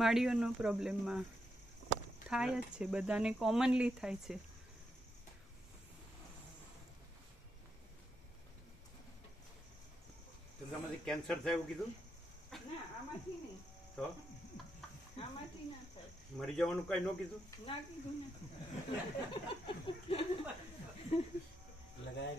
માળીઓનો પ્રોબ્લેમમાં થાય જ છે, બધાને કોમનલી થાય છે. તો તમારે કેન્સર થાય એવું કીધું? ના, આમાંથી નહીં. તો આમાંથી ના થાય. મરી જવાનું કઈ ન કીધું? ના કીધું ને. લગાય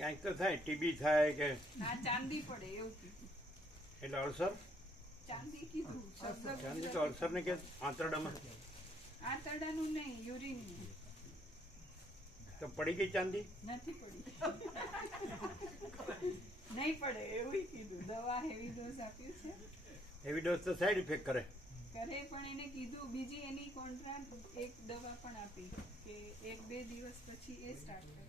કાંઈક તો થાય, ટીબી થાય કે ચાંદી પડે એવું કીધું. એટલે અલ્સર? ચાંદી કીધું. ચાંદી તો અલ્સર ને કે આંતરડામાં? આંતરડાનું નહીં, યુરિન. તો પડી ગઈ ચાંદી? નથી પડી. નહીં પડે એવું કીધું. દવા હેવી ડોઝ આપ્યું છે. હેવી ડોઝ તો સાઈડ ઇફેક્ટ કરે. કરે પણ એને કીધું બીજી એની કોન્ટ્રાક્ટ એક દવા પણ આપી કે 1-2 દિવસ પછી એ સ્ટાર્ટ કરવાની.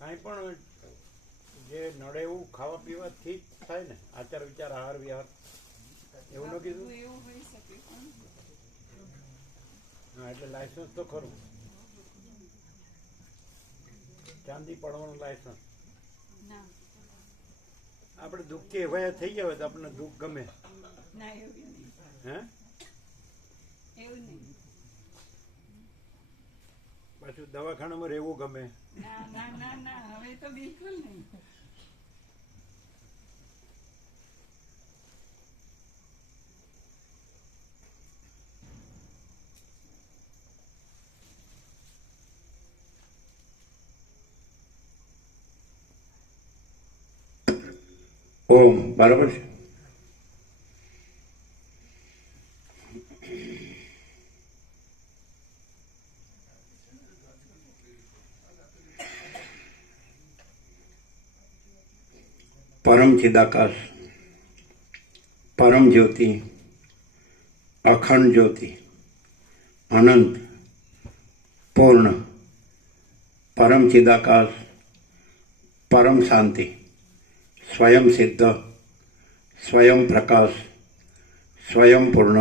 કાંઈ પણ જે નડે એવું ખાવા પીવાથી જ થાય ને, આચાર વિચાર આહાર વિહાર એવું ન કીધું? એવું હોઈ શકે પણ હા, એટલે લાયસન્સ તો ખરું. ચાંદી પડવાનું લાયસન્સ ના. આપણે દુઃખથી એવાય થઈ ગયા હોય તો આપણને દુઃખ ગમે. ના, એવું નહીં. હે? એવું નહીં. પાછું દવાખાનામાં રહેવું ગમે. ના ના ના ના, હવે તો બિલકુલ નહીં. ઓમ બરાબર છે. परम चिदाकाश, परम ज्योति, अखंड ज्योति, अनंत पूर्ण, परम चिदाकाश, परम शांति, स्वयं सिद्ध, स्वयं प्रकाश, स्वयं पूर्ण,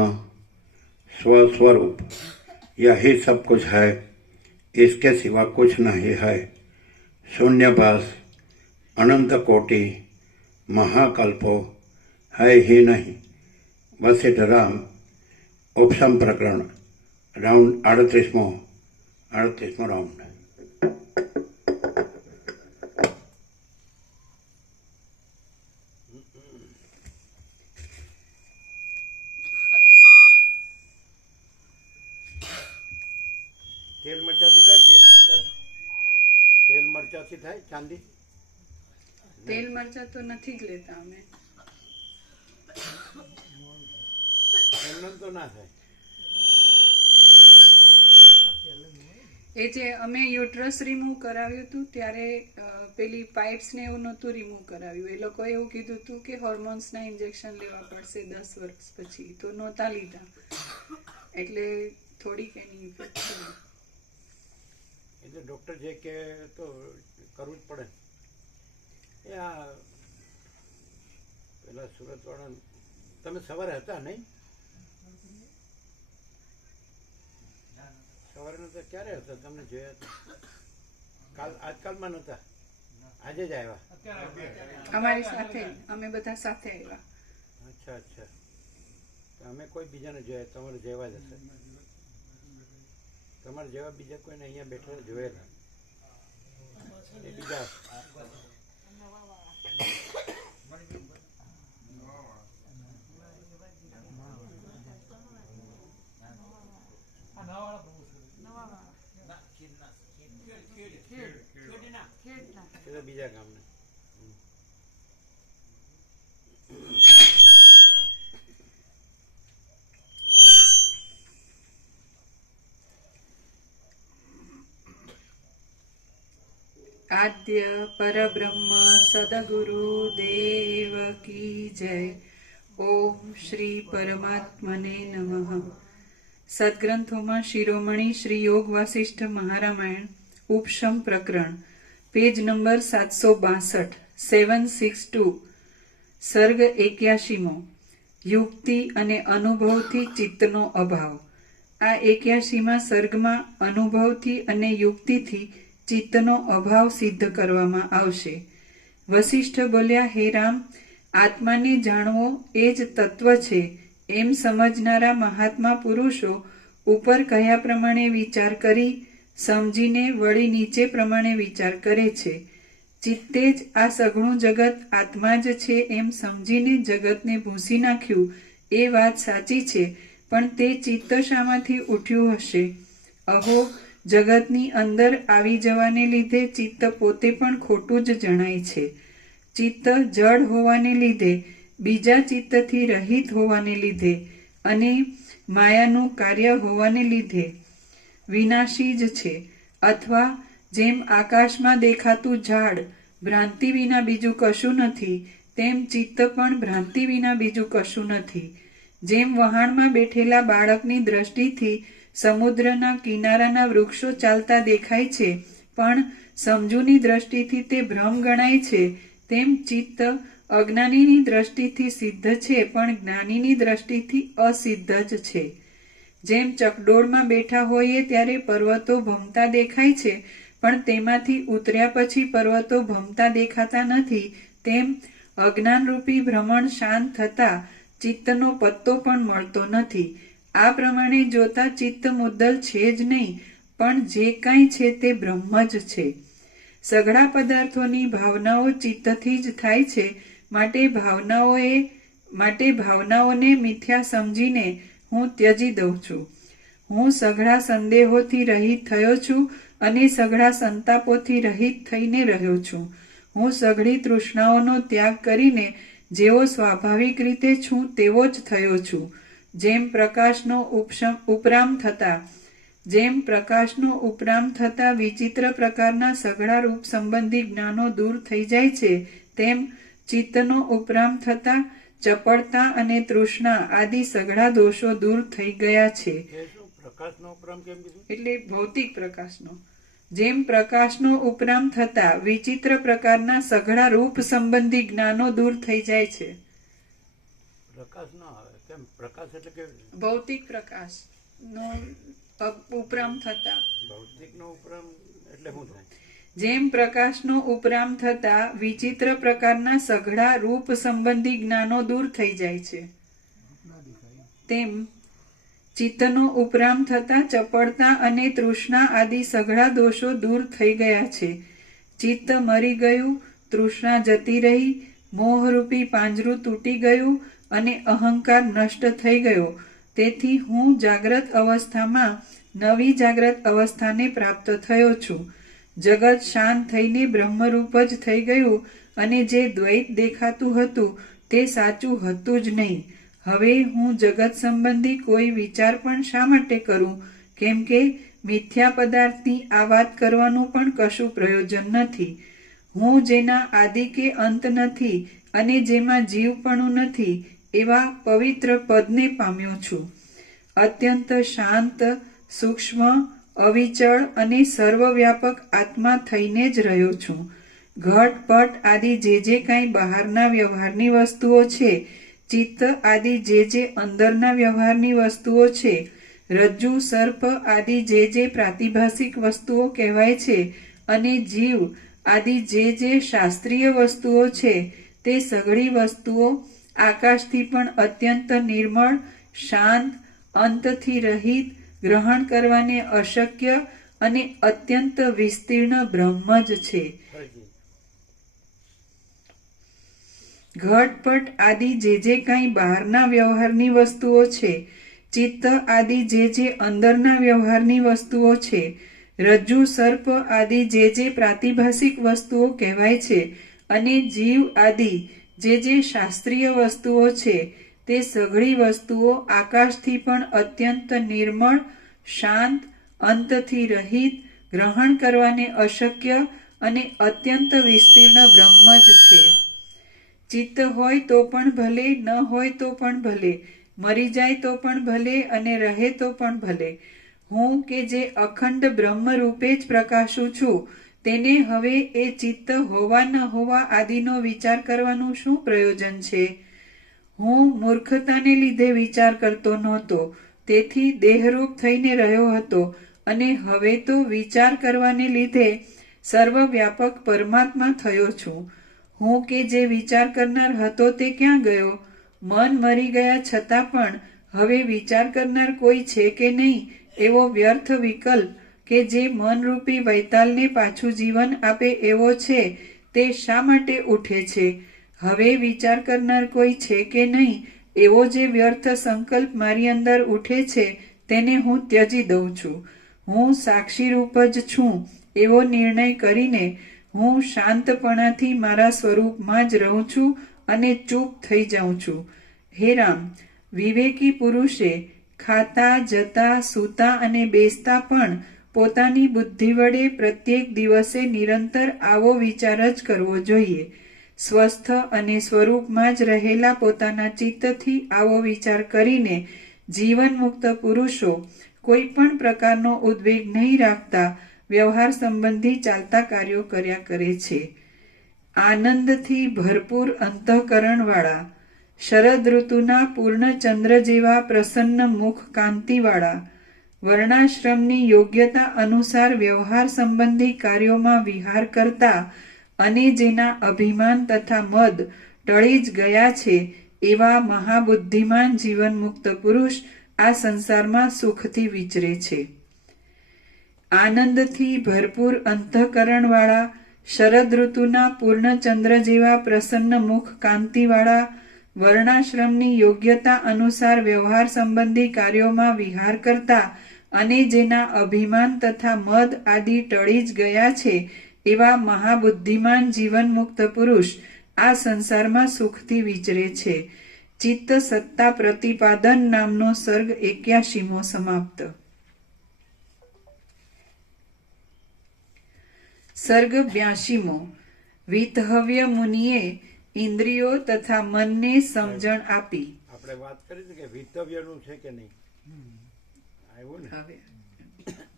स्वस्वरूप, यही सब कुछ है, इसके सिवा कुछ नहीं है. शून्यभास, अनंत कोटि, महाकल्पो है ही नहीं. वशिष्ठ राम उपसम प्रकरण राउंड 38मो राउंड. તેલ મરચાથી થાય? તેલ મરચાથી થાય ચાંદી? તેલ મરચા તો નથી જ લેતા અમે. એમને તો ના થાય. એ જે અમે યુટ્રસ રિમૂવ કરાવ્યું હતું ત્યારે પેલી પાઇપ્સ ને એવું નહોતું રિમૂવ કરાવ્યું. એ લોકો એવું કીધું હતું કે હોર્મોન્સના ઇન્જેક્શન લેવા પડશે 10 વર્ષ પછી, તો નહોતા લીધા. એટલે થોડીક એની ઇફેક્ટ થઈ. એટલે ડૉક્ટર જે કે તો કરવું જ પડે. એ આ પેલા સુરતવાળા, તમે સવારે હતા નહીં? સવારે નતા? ક્યારે હતા? તમને જોયા હતા? આજકાલમાં નતા? આજે જ આવ્યા? અમારી સાથે, અમે બધા સાથે આવ્યા. અચ્છા અચ્છા. અમે કોઈ બીજાને જોયા? તમારે જેવા જ હશે. તમારે જેવા બીજા કોઈને અહીંયા બેઠા જોયેલા? એ બીજા બીજા ગામને. આદ્ય પરબ્રહ્મ સદગુરુ દેવ કી જય. ઓમ શ્રી પરમાત્મને નમઃ. સદગ્રંથોમાં શિરોમણી શ્રી યોગ વાસિષ્ઠ મહારામાયણ ઉપશમ પ્રકરણ પેજ નંબર 762, 762, સર્ગ 81મો, યુક્તિ અને અનુભવથી ચિત્તનો અભાવ. આ 81મા સર્ગમાં અનુભવથી અને યુક્તિથી ચિત્તનો અભાવ સિદ્ધ કરવામાં આવશે. વશિષ્ઠ બોલ્યા, હે રામ, આત્માને જાણવો એ જ તત્વ છે એમ સમજનારા મહાત્મા પુરુષો ઉપર કહ્યા પ્રમાણે વિચાર કરી સમજીને વળી નીચે પ્રમાણે વિચાર કરે છે. ચિત્તે જ આ સઘળું જગત આત્મા જ છે એમ સમજીને જગતને ભૂંસી નાખ્યું એ વાત સાચી છે, પણ તે ચિત્ત શામાંથી ઉઠ્યું હશે? અહો, જગતની અંદર આવી જવાને લીધે ચિત્ત પોતે પણ ખોટું જ જણાય છે. ચિત્ત જડ હોવાને લીધે, બીજા ચિત્તથી રહિત હોવાને લીધે અને માયાનું કાર્ય હોવાને લીધે વિનાશી જ છે. અથવા જેમ આકાશમાં દેખાતું ઝાડ ભ્રાંતિ વિના બીજું કશું નથી, તેમ ચિત્ત પણ ભ્રાંતિ વિના બીજું કશું નથી. જેમ વહાણમાં બેઠેલા બાળકની દ્રષ્ટિથી સમુદ્રના કિનારાના વૃક્ષો ચાલતા દેખાય છે, પણ સમજુની દ્રષ્ટિથી તે ભ્રમ ગણાય છે, તેમ ચિત્ત અજ્ઞાનીની દ્રષ્ટિથી સિદ્ધ છે, પણ જ્ઞાનીની દ્રષ્ટિથી અસિદ્ધ જ છે. જેમ ચકડોળમાં બેઠા હોઈએ ત્યારે પર્વતો ભમતા દેખાય છે, પણ તેમાંથી ઉતર્યા પછી પર્વતો ભમતા દેખાતા નથી, તેમ અજ્ઞાનરૂપી ભ્રમણ શાંત થતા ચિત્તનો પત્તો પણ મળતો નથી. આ પ્રમાણે જોતા ચિત્ત મુદ્દલ છે જ નહીં, પણ જે કાંઈ છે તે બ્રહ્મ જ છે. સઘળા પદાર્થોની ભાવનાઓ ચિત્તથી જ થાય છે, માટે ભાવનાઓને મિથ્યા સમજીને હું ત્યજી દઉં છું. હું સઘળા સંદેહોથી રહિત થયો છું અને સઘળા સંતાપોથી રહિત થઈને રહ્યો છું. હું સઘળી તૃષ્ણાઓનો ત્યાગ કરીને જેવો સ્વાભાવિક રીતે છું તેવો જ થયો છું. જેમ પ્રકાશનો ઉપરામ થતા વિચિત્ર પ્રકારના સઘળા રૂપ સંબંધી જ્ઞાનો દૂર થઈ જાય છે, તેમ ચિત્તનો ઉપરામ થતા ચપળતા અને તૃષ્ણા આદિ સઘળા દોષો દૂર થઈ ગયા છે. એટલે ભૌતિક પ્રકાશનો. જેમ પ્રકાશનો ઉપરામ થતા વિચિત્ર પ્રકારના સઘળા રૂપ સંબંધી જ્ઞાનો દૂર થઈ જાય છે. ભૌતિક પ્રકાશનો ઉપરામ થતા, જેમ પ્રકાશનો ઉપરામ થતા વિચિત્ર પ્રકારના સઘળા રૂપ સંબંધી જ્ઞાનો દૂર થઈ જાય છે, તેમ ચિત્તનો ઉપરામ થતા ચપળતા અને તૃષ્ણા આદિ સઘળા દોષો દૂર થઈ ગયા છે. ચિત્ત મરી ગયું, તૃષ્ણા જતી રહી, મોહરૂપી પાંજરું તૂટી ગયું અને અહંકાર નષ્ટ થઈ ગયો. તેથી હું જાગ્રત અવસ્થામાં નવી જાગ્રત અવસ્થાને પ્રાપ્ત થયો છું. જગત શાંત થઈને બ્રહ્મરૂપ જ થઈ ગયું અને જે દ્વૈત દેખાતું હતું તે સાચું હતું જ નહીં. હવે હું જગત સંબંધી કોઈ વિચાર પણ શા માટે કરું? કેમ કે મિથ્યા પદાર્થની આ વાત કરવાનું પણ કશું પ્રયોજન નથી. હું જેના આદિ કે અંત નથી અને જેમાં જીવપણું નથી એવા પવિત્ર પદને પામ્યો છું. અત્યંત શાંત, સૂક્ષ્મ, અવિચળ અને સર્વવ્યાપક આત્મા થઈને જ રહ્યો છું. ઘટ પટ આદિ જે કાંઈ બહારના વ્યવહારની વસ્તુઓ છે, ચિત્ત આદિ જે અંદરના વ્યવહારની વસ્તુઓ છે, રજ્જુ સર્પ આદિ જે પ્રાતિભાસિક વસ્તુઓ કહેવાય છે, અને જીવ આદિ જે શાસ્ત્રીય વસ્તુઓ છે, તે સઘળી વસ્તુઓ આકાશથી પણ અત્યંત નિર્મળ, શાંત, અંતથી રહિત, ગ્રહણ કરવાને અશક્ય અને અત્યંત વિસ્તીર્ણ બ્રહ્મ જ છે. ઘટપટ આદિ જે કાંઈ બહારના વ્યવહારની વસ્તુઓ છે, ચિત્ત આદિ જે અંદરના વ્યવહારની વસ્તુઓ છે, રજ્જુ સર્પ આદિ જે પ્રાતિભાસિક વસ્તુઓ કહેવાય છે, અને જીવ આદિ જે શાસ્ત્રીય વસ્તુઓ છે, તે સઘળી વસ્તુઓ આકાશથી પણ અત્યંત નિર્મળ, શાંત, અંતથી રહિત, ગ્રહણ કરવાને અશક્ય અને અત્યંત વિસ્તીર્ણ બ્રહ્મ જ છે. ચિત્ત હોય તો પણ ભલે, ન હોય તો પણ ભલે, મરી જાય તો પણ ભલે અને રહે તો પણ ભલે, હું કે જે અખંડ બ્રહ્મ રૂપે જ પ્રકાશું છું તેને હવે એ ચિત્ત હોવા ન હોવા આદિનો વિચાર કરવાનું શું પ્રયોજન છે? હું મૂર્ખતાને લીધે વિચાર કરતો નહોતો, તેથી દેહરૂપ થઈને રહ્યો હતો, અને હવે તો વિચાર કરવાને લીધે સર્વવ્યાપક પરમાત્મા થયો છું. હું કે જે વિચાર કરનાર હતો તે ક્યાં ગયો? મન મરી ગયા છતાં પણ હવે વિચાર કરનાર કોઈ છે કે નહીં, એવો વ્યર્થ વિકલ્પ કે જે મનરૂપી વૈતાલને પાછું જીવન આપે એવો છે, તે શા માટે ઉઠે છે? હવે વિચાર કરનાર કોઈ છે કે નહીં, એવો જે વ્યર્થ સંકલ્પ મારી અંદર ઉઠે છે, તેને હું ત્યજી દઉં છું. હું સાક્ષી રૂપ જ છું એવો નિર્ણય કરીને હું શાંતપણાથી મારા સ્વરૂપમાં જ રહું છું અને ચૂપ થઈ જાઉં છું. હે રામ, વિવેકી પુરુષે ખાતા, જતા, સૂતા અને બેસતા પણ પોતાની બુદ્ધિ વડે પ્રત્યેક દિવસે નિરંતર આવો વિચાર જ કરવો જોઈએ. સ્વસ્થ અને સ્વરૂપમાં જ રહેલા પોતાના ચિત્તથી આવો વિચાર કરીને જીવન મુક્ત પુરુષો કોઈ પણ પ્રકારનો ઉદ્વેગ નહીં રાખતા વ્યવહાર સંબંધી ચાલતા કાર્યો કર્યા કરે છે. આનંદથી ભરપૂર અંતઃકરણવાળા, શરદ ઋતુના પૂર્ણ ચંદ્ર જેવા પ્રસન્ન મુખ કાંતિવાળા, વર્ણાશ્રમની યોગ્યતા અનુસાર વ્યવહાર સંબંધી કાર્યોમાં વિહાર કરતા અને જેના અભિમાન તથા મદ ટળી જ ગયા છે, એવા મહાબુદ્ધિમાન જીવન મુક્ત પુરુષ આ સંસારમાં સુખથી વિચરે છે. આનંદથી ભરપૂર અંતઃકરણવાળા, શરદ ઋતુના પૂર્ણ ચંદ્ર જેવા પ્રસન્ન મુખ કાંતિવાળા, વર્ણાશ્રમની યોગ્યતા અનુસાર વ્યવહાર સંબંધી કાર્યોમાં વિહાર કરતા અને જેના અભિમાન તથા મદ આદિ ટળી જ ગયા છે, એવા મહાબુદ્ધિમાન જીવન મુક્ત પુરુષ આ સંસારમાં સુખથી વિચરે છે. ચિત્ત સત્તા પ્રતિપાદન નામનો સર્ગ 81મો સમાપ્ત. સર્ગ 82મો. વિતહવ્ય મુનિએ ઇન્દ્રિયો તથા મનને સમજણ આપી. આપણે વાત કરી હતી કે વિતવ્યનું છે કે નહીં, આવ્યું ને? હવે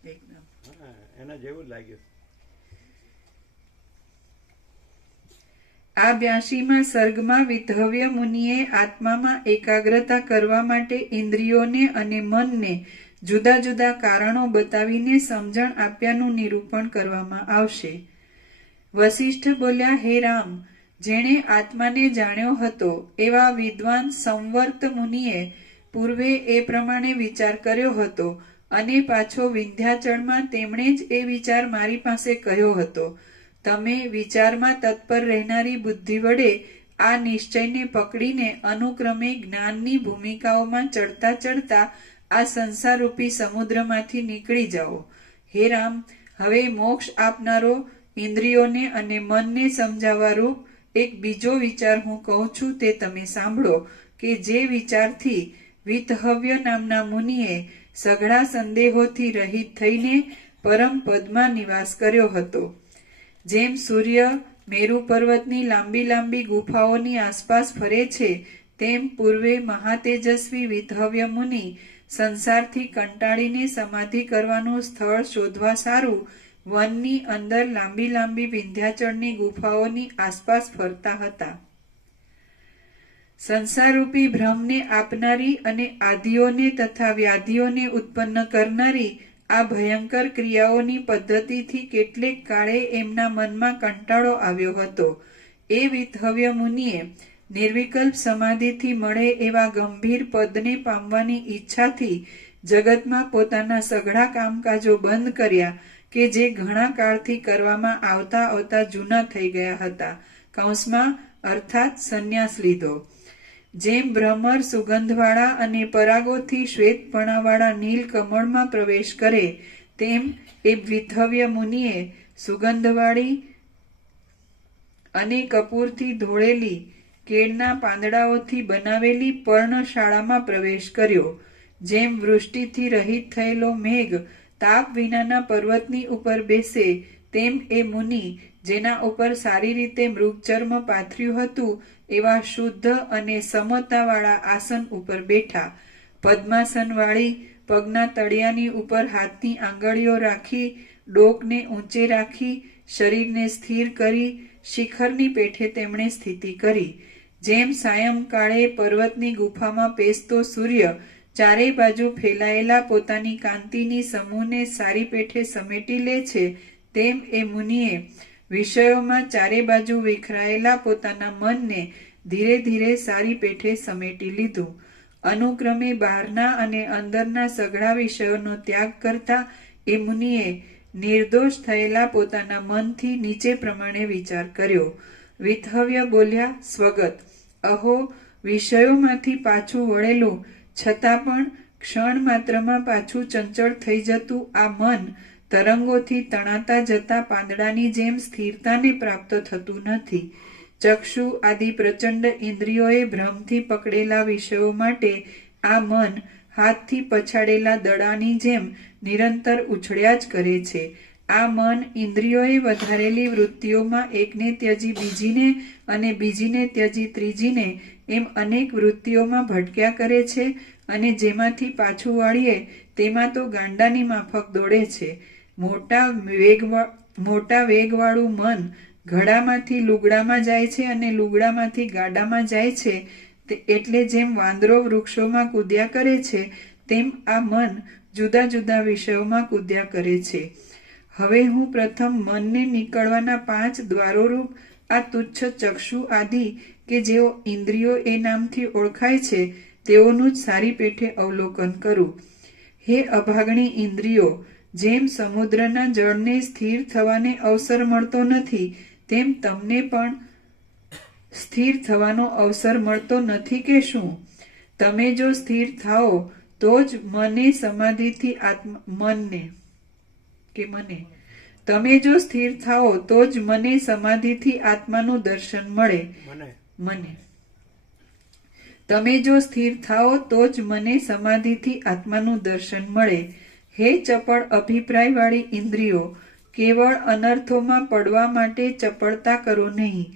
એકદમ હા, એના જેવું જ લાગ્યું. આ 82મા સર્ગમાં વિતહવ્ય મુનિએ આત્મામાં એકાગ્રતા કરવા માટે ઇન્દ્રિયોને અને મનને જુદા જુદા કારણો બતાવીને સમજણ આપ્યાનું નિરૂપણ કરવામાં આવશે. વસિષ્ઠ બોલ્યા, હે રામ, જેણે આત્માને જાણ્યો હતો એવા વિદ્વાન સંવર્ત મુનિએ પૂર્વે એ પ્રમાણે વિચાર કર્યો હતો, અને પાછો વિંધ્યાચળમાં તેમણે જ એ વિચાર મારી પાસે કહ્યો હતો. તમે વિચારમાં તત્પર રહેનારી બુદ્ધિ વડે આ નિશ્ચયને પકડીને અનુક્રમે જ્ઞાનની ભૂમિકાઓમાં ચડતા ચડતા આ સંસારરૂપી સમુદ્રમાંથી નીકળી જાઓ. હે રામ, હવે મોક્ષ આપનારો ઇન્દ્રિયોને અને મનને સમજાવવા રૂપ એક બીજો વિચાર હું કહું છું, તે તમે સાંભળો, કે જે વિચારથી વિતહવ્ય નામના મુનિએ સઘળા સંદેહોથી રહિત થઈને પરમ પદમાં નિવાસ કર્યો હતો. જેમ સૂર્ય મેરુ પર્વતની લાંબી લાંબી ગુફાઓની આસપાસ ફરે છે, તેમ પૂર્વે મહાતેજસ્વી વિતહવ્ય મુનિ સંસારથી કંટાળીને સમાધિ કરવાનું સ્થળ શોધવા સારું વનની અંદર લાંબી લાંબી વિંધ્યાચળની ગુફાઓની આસપાસ ફરતા હતા. સંસારરૂપી ભ્રમને આપનારી અને આદિઓને તથા વ્યાધિઓને ઉત્પન્ન કરનારી આ ભયંકર ક્રિયાઓની પદ્ધતિથી કેટલેક કાળે એમના મનમાં કંટાળો આવ્યો હતો. એ વિતહવ્ય મુનિએ નિર્વિકલ્પ સમાધિથી મળે એવા ગંભીર પદને પામવાની ઈચ્છાથી જગતમાં પોતાના સઘળા કામકાજો બંધ કર્યા, કે જે ઘણા કાળથી કરવામાં આવતા આવતા જૂના થઈ ગયા હતા. કૌંસમાં અર્થાત સંન્યાસ લીધો. જેમ ભ્રમર સુગંધવાળા અને પરાગોથી શ્વેતપણાવાળા નીલ કમળમાં પ્રવેશ કરે, તેમ એ વિતહવ્ય મુનિએ સુગંધવાળી અને કપૂરથી ધોળેલી કેળના પાંદડાઓથી બનાવેલી પર્ણશાળામાં પ્રવેશ કર્યો. જેમ વૃષ્ટિથી રહિત થયેલો મેઘ તાપ વિનાના પર્વતની ઉપર બેસે, તેમ એ મુનિ જેના ઉપર સારી રીતે મૃગચર્મ પાથર્યું હતું એવા શુદ્ધ અને સમતાવાળા આસન ઉપર બેઠા. પદ્માસનવાળી પગના તળિયાની ઉપર હાથની આંગળીઓ રાખી, ડોકને ઊંચે રાખી શરીરને સ્થિર કરી શિખરની પેઠે તેમણે સ્થિતિ કરી. જેમ સાયંકાળે પર્વતની ગુફામાં પેસતો સૂર્ય ચારે બાજુ ફેલાયેલા પોતાની કાંતિની સમૂહને સારી પેઠે સમેટી લે છે, તેમ એ મુનિએ વિષયોમાં ચારે બાજુ વિખરાયેલા પોતાના મનને ધીરે ધીરે સારી પેઠે સમેટી લીધું. અનુક્રમે બહારના અને અંદરના સઘળા વિષયોનો ત્યાગ કરતા એ મુનિએ નિર્દોષ થયેલા પોતાના મનથી નીચે પ્રમાણે વિચાર કર્યો. વિથવ્ય બોલ્યા, સ્વગત, અહો, વિષયોમાંથી પાછું વળેલું છતાં પણ ક્ષણ માત્રમાં પાછું ચંચળ થઈ જતું આ મન તરંગોથી તણાતા જતા પાંદડાની જેમ સ્થિરતાને પ્રાપ્ત થતું નથી. ચક્ષુ આદિ પ્રચંડ ઇન્દ્રિયોએ ભ્રમથી પકડેલા વિષયો માટે આ મન હાથથી પછાડેલા દડાની જેમ નિરંતર ઉછળ્યા જ કરે છે. આ મન ઇન્દ્રિયોએ વધારેલી વૃત્તિઓમાં એકને ત્યજી બીજીને અને બીજીને ત્યજી ત્રીજીને એમ અનેક વૃત્તિઓમાં ભટક્યા કરે છે અને જેમાંથી પાછું વાળીએ તેમાં તો ગાંડાની માફક દોડે છે. મોટા વેગવાળું મન ઘડામાંથી લુગડામાં જાય છે અને લુગડામાંથી ગાડામાં જાય છે. એટલે જેમ વાંદરો વૃક્ષોમાં કૂદ્યા કરે છે, તેમ આ મન જુદા જુદા વિષયોમાં કૂદ્યા કરે છે. હવે હું પ્રથમ મનને નીકળવાના 5 દ્વારોરૂપ આ તુચ્છ ચક્ષુ આદિ કે જેઓ ઇન્દ્રિયો એ નામથી ઓળખાય છે તેઓનું જ સારી પેઠે અવલોકન કરું. હે અભાગણી ઇન્દ્રિયો, જેમ સમુદ્રના જળને સ્થિર થવાને અવસર મળતો નથી, તેમ તમને પણ સ્થિર થવાનો અવસર મળતો નથી કે શું? તમે જો સ્થિર થાઓ તો જ મને સમાધિથી તમે જો સ્થિર થાઓ તો જ મને સમાધિથી આત્માનું દર્શન મળે. તમે જો સ્થિર થાઓ તો જ મને સમાધિથી આત્માનું દર્શન મળે. હે ચપળ અભિપ્રાય વાળી ઇન્દ્રિયો, કેવળ અનર્થોમાં પડવા માટે ચપળતા કરો નહીં.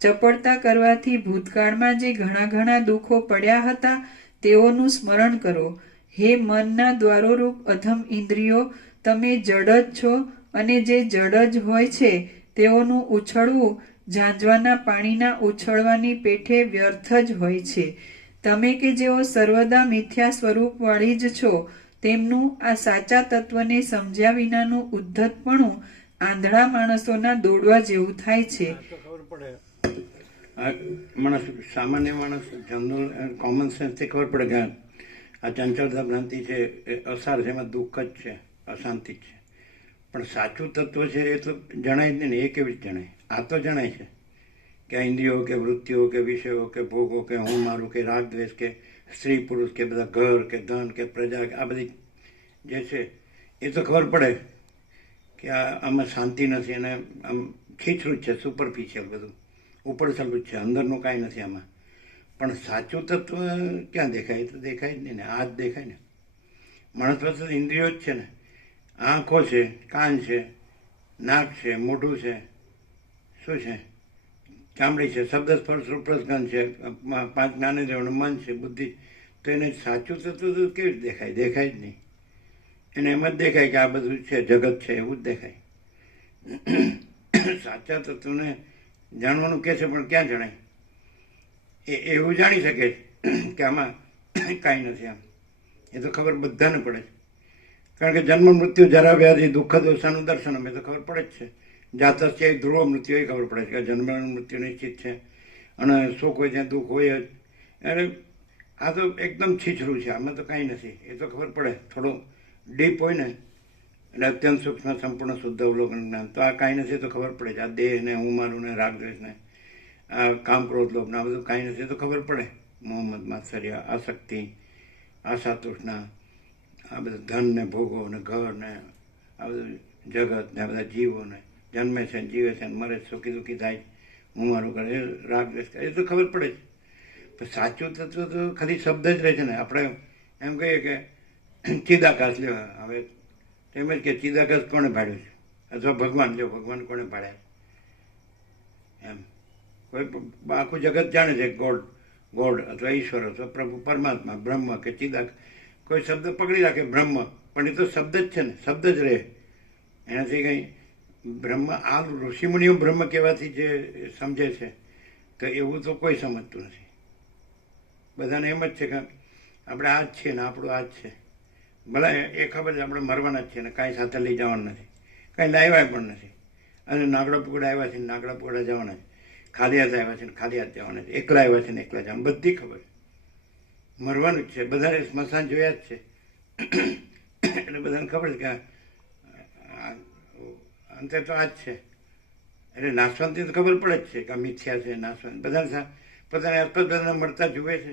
ચપળતા કરવાથી ભૂતકાળમાં જે ઘણા ઘણા દુઃખો પડ્યા હતા તેઓનું સ્મરણ કરો. હે મનના દ્વારોરૂપ અધમ ઇન્દ્રિયો, તમે જડ જ છો અને જે જડ જ હોય છે તેઓનું ઉછળવું ઝાંઝવાના પાણીના ઉછળવાની પેઠે વ્યર્થ જ હોય છે. તમે કે જેઓ સર્વદા મિથ્યા સ્વરૂપવાળી જ છો, તેમનું આ સાચા તત્વને સમજ્યા વિનાનું ઉદ્ધતપણું આંધળા માણસોના દોડવા જેવું થાય છે. માણસ, સામાન્ય માણસ, જનરલ કોમન સેન્સથી ખબર પડે કે આ ચંચળતા ભ્રાંતિ છે, એ અસાર છે, એમાં દુઃખ જ છે, અશાંતિ જ છે. પણ સાચું તત્વ છે એ તો જણાય જ નહીં ને. એ કેવી રીતે જણાય? આ તો જણાય છે કે આ ઇન્દ્રિયો કે વૃત્તિઓ કે વિષયો કે ભોગો કે હું મારું કે રાગ દ્વેષ કે સ્ત્રી પુરુષ કે બધા ઘર કે ધન કે પ્રજા કે આ બધી જે છે એ તો ખબર પડે કે આમાં શાંતિ નથી અને આમ ખીચરું જ છે, સુપરફિશિયલ બધું ઉપરછલ્લું જ છે, અંદરનું કાંઈ નથી આમાં. પણ સાચું તત્વ ક્યાં દેખાય? એ તો દેખાય જ નહીં ને. આ જ દેખાય ને. માણસ પાસે ઇન્દ્રિયો જ છે ને. આંખો છે, કાન છે, નાક છે, મોઢું છે, શું છે, ચામડી છે, શબ્દ સ્પર્શ રૂપ રસગંધ છે, 5 જ્ઞાનેન્દ્રિયોનું મન છે, બુદ્ધિ. તો એને સાચું તત્વ તો કેવી રીતે દેખાય? દેખાય જ નહીં. એને એમ જ દેખાય કે આ બધું છે, જગત છે, એવું જ દેખાય. સાચા તત્વને જાણવાનું કહે છે, પણ ક્યાં જણાય? એ એવું જાણી શકે કે આમાં કાંઈ નથી. આમ એ તો ખબર બધાને પડે છે. કારણ કે જન્મ મૃત્યુ જરા વ્યાધિ દુઃખ દોષાનું દર્શન એ તો ખબર પડે જ છે. જાતસ્ય ધ્રુવ મૃત્યુ એ ખબર પડે છે કે જન્મ મૃત્યુ નિશ્ચિત છે અને સુખ હોય ત્યાં દુઃખ હોય જ. અને આ તો એકદમ છીછરું છે, આમાં તો કાંઈ નથી. એ તો ખબર પડે. થોડું ડીપ હોય ને એટલે અત્યંત સૂક્ષ્મ સંપૂર્ણ શુદ્ધ અવલોકન જ્ઞાન. તો આ કાંઈ નથી તો ખબર પડે છે. આ દેહને, હું મારું ને, રાગ દ્વેષને, આ કામ ક્રોધ લોભ ને આ બધું કાંઈ નથી તો ખબર પડે. મોહમ્મદ, માત્સર્ય, આસક્તિ, આશા તૃષ્ણા, આ બધા ધન ને ભોગો ને ઘર ને આ બધું જગત ને આ બધા જીવો ને જન્મે છે ને જીવે છે ને મરે છે, સુખી દુઃખી થાય, હું મારું કરે, રાગ દ્વેષ કરે, એ તો ખબર પડે છે. પણ સાચું તત્વ તો ખાલી શબ્દ જ રહે છે ને. આપણે એમ કહીએ કે ચિદાકાશ લેવા, હવે એમ જ કે ચિદાકાશ કોણે ભાડ્યું છે? અથવા ભગવાન, જો ભગવાન કોણે ભાડ્યા? એમ કોઈ આખું જગત જાણે છે ગોડ અથવા ઈશ્વર અથવા પ્રભુ પરમાત્મા, બ્રહ્મ કે ચિદાકાશ. કોઈ શબ્દ પકડી રાખે બ્રહ્મ, પણ એ તો શબ્દ જ છે ને, શબ્દ જ રહે. એનાથી કંઈ બ્રહ્મ આ ઋષિમુનિઓ બ્રહ્મ કહેવાથી જે સમજે છે તો એવું તો કોઈ સમજતું નથી. બધાને એમ જ છે કે આપણે આ જ છીએ ને આપણું આ જ છે. ભલે એ ખબર છે આપણે મરવાના જ છીએ ને કાંઈ સાથે લઈ જવાનું નથી, કાંઈ લાવ્યા પણ નથી. અને નાગડા પકડા આવ્યા છે ને નાગડા પકડા જવાના છે, ખાલી હાથ આવ્યા છે ને ખાલી હાથ જવાના છે, એકલા આવ્યા છે ને એકલા જવાના, બધી ખબર છે. મરવાનું જ છે, બધાને સ્મશાન જોયા જ છે. એટલે બધાને ખબર છે કે અંતે તો આ જ છે. એટલે નાશવંતની તો ખબર પડે જ છે કે આ મિથ્યા છે, નાશવંત બધાને પોતાની આસપાસ બધાને મળતા જુએ છે.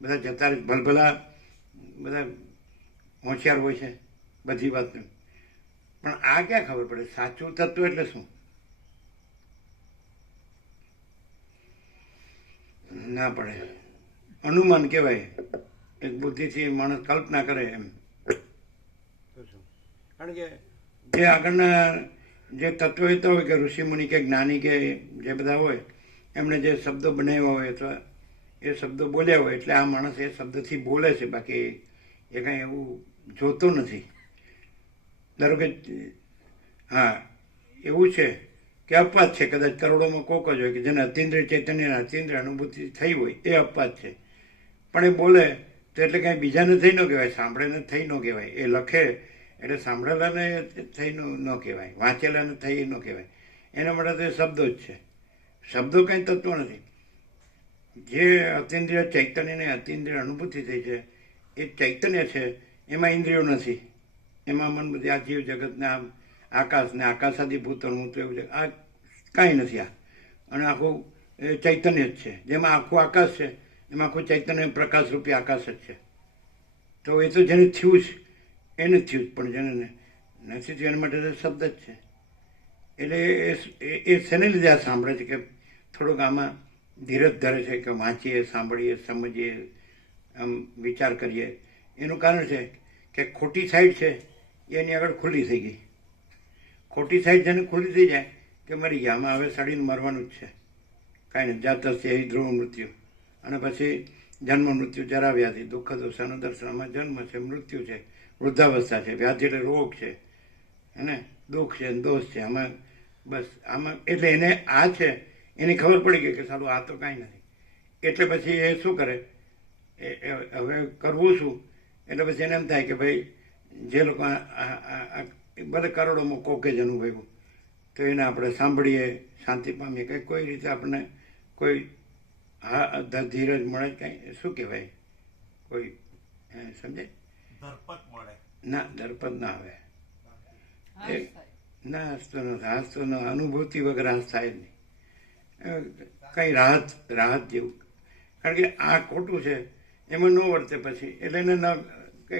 બધા જતા ભલભલા બધા હોશિયાર હોય છે બધી વાતનું. પણ આ ક્યાં ખબર પડે સાચું તત્વ એટલે શું? ના પડે. અનુમાન કહેવાય, એક બુદ્ધિથી માણસ કલ્પના કરે એમ. કારણ કે જે આગળના જે તત્વો રહેતા હોય કે ઋષિમુનિ કે જ્ઞાની કે જે બધા હોય એમણે જે શબ્દો બનાવ્યા હોય અથવા એ શબ્દો બોલ્યા હોય એટલે આ માણસ એ શબ્દથી બોલે છે, બાકી એ કાંઈ એવું જોતો નથી. ધારો કે હા એવું છે કે અપવાદ છે, કદાચ કરોડોમાં કોક જ હોય કે જેને અતિન્દ્રિય ચૈતન્ય અતિન્દ્રિય અનુભૂતિ થઈ હોય એ અપવાદ છે. પણ એ બોલે તો એટલે કાંઈ બીજાને થઈ ન કહેવાય, સાંભળેને થઈ ન કહેવાય. એ લખે એટલે સાંભળેલાને થઈ ન કહેવાય, વાંચેલાને થઈ ન કહેવાય. એના માટે તો એ શબ્દો જ છે. શબ્દો કંઈ તત્વ નથી. જે અતિન્દ્રિય ચૈતન્યને અતિન્દ્રિય અનુભૂતિ થઈ છે એ ચૈતન્ય છે, એમાં ઇન્દ્રિયો નથી. એમાં મન બધી આ જીવ જગતને આકાશને આકાશાદી ભૂતોનું તો એવું છે, આ કાંઈ નથી. આ અને આખું ચૈતન્ય જ છે. જેમાં આખું આકાશ છે એમાં આખું ચૈતન્ય પ્રકાશરૂપી આકાશ જ છે. તો એ તો જેને થયું છે એને થયું જ, પણ જેને નથી થયું એના માટે તો શબ્દ જ છે. એટલે એ શેને લીધે આ સાંભળે છે કે થોડુંક આમાં ધીરજ ધરે છે કે વાંચીએ, સાંભળીએ, સમજીએ, આમ વિચાર કરીએ. એનું કારણ છે કે ખોટી સાઈડ છે એની આગળ ખુલ્લી થઈ ગઈ. ખોટી સાઈડ જેને ખુલ્લી થઈ જાય કે મરી ગયા, આમાં હવે સડીને મરવાનું જ છે, કાંઈ નહીં. જાતસ્ય હિ ધ્રુવ મૃત્યુ. અને પછી જન્મ મૃત્યુ જરા વ્યાધિ દુઃખ દોષાનું દર્શનમાં જન્મ છે, મૃત્યુ છે, વૃદ્ધાવસ્થા છે, વ્યાધિ એટલે રોગ છે, એને દુઃખ છે, દોષ છે. આમાં બસ આમાં એટલે એને આ છે એની ખબર પડી ગઈ કે સાલું આ તો કાંઈ નથી. એટલે પછી એ શું કરે, હવે કરવું શું? એટલે પછી એને એમ થાય કે ભાઈ જે લોકો ભલે કરોડોમાં કોકે જ અનુભવ્યું તો એને આપણે સાંભળીએ, શાંતિ પામીએ, કંઈ કોઈ રીતે આપણને કોઈ ધીરજ મળે, કાંઈ શું કહેવાય, કોઈ સમજે ના દર્પદ ના આવે. ના હસતો નથી, હસતો ન અનુભૂતિ વગર હાસ થાય જ નહીં. કંઈ રાહત જેવું. કારણ કે આ ખોટું છે એમાં ન વર્તે પછી એટલે એને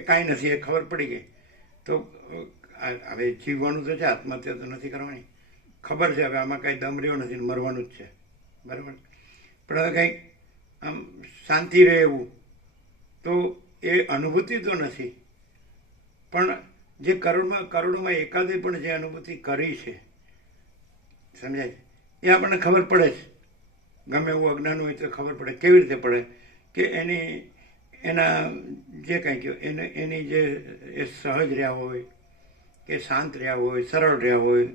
કાંઈ નથી એ ખબર પડી ગઈ. તો હવે જીવવાનું તો છે, આત્મહત્યા તો નથી કરવાની. ખબર છે હવે આમાં કાંઈ દમ રહ્યો નથી, મરવાનું જ છે, બરાબર. પણ હવે કંઈક આમ શાંતિ રહે એવું તો એ અનુભૂતિ તો નથી, પણ જે કરોડોમાં એકાદે પણ જે અનુભૂતિ કરી છે, સમજાય, એ આપણને ખબર પડે છે. ગમે એવું અજ્ઞાન હોય તો ખબર પડે. કેવી રીતે પડે કે એના જે કાંઈ કહ્યું એની જે એ સહજ રહ્યા હોય કે શાંત રહ્યા હોય, સરળ રહ્યા હોય,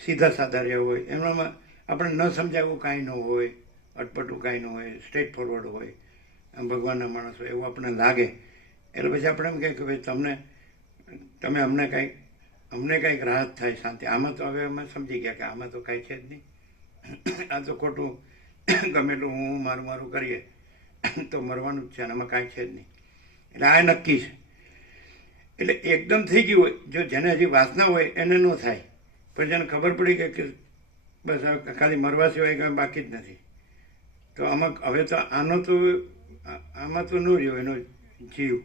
સીધા સાધા રહ્યા હોય, એનામાં આપણે ન સમજાવવું કાંઈ ન હોય, અટપટું કાંઈ ન હોય, સ્ટ્રેટ ફોરવર્ડ હોય, આમ ભગવાનના માણસ હોય એવું આપણને લાગે. એટલે પછી આપણે એમ કહે કે ભાઈ તમે અમને કાંઈક રાહત થાય, શાંતિ. આમાં તો હવે અમે સમજી ગયા કે આમાં તો કાંઈ છે જ નહીં. આ તો ખોટું ગમે એટલું હું મારું કરીએ તો મરવાનું જ છે અને આમાં કાંઈ છે જ નહીં. એટલે આ નક્કી છે. એટલે એકદમ થઈ ગયું હોય, જો જેને હજી વાસના હોય એને ન થાય, પણ જેને ખબર પડી કે બસ ખાલી મરવા સિવાય કંઈ બાકી જ નથી, તો આમાં હવે તો આમાં તો ન રહ્યો એનો જીવ.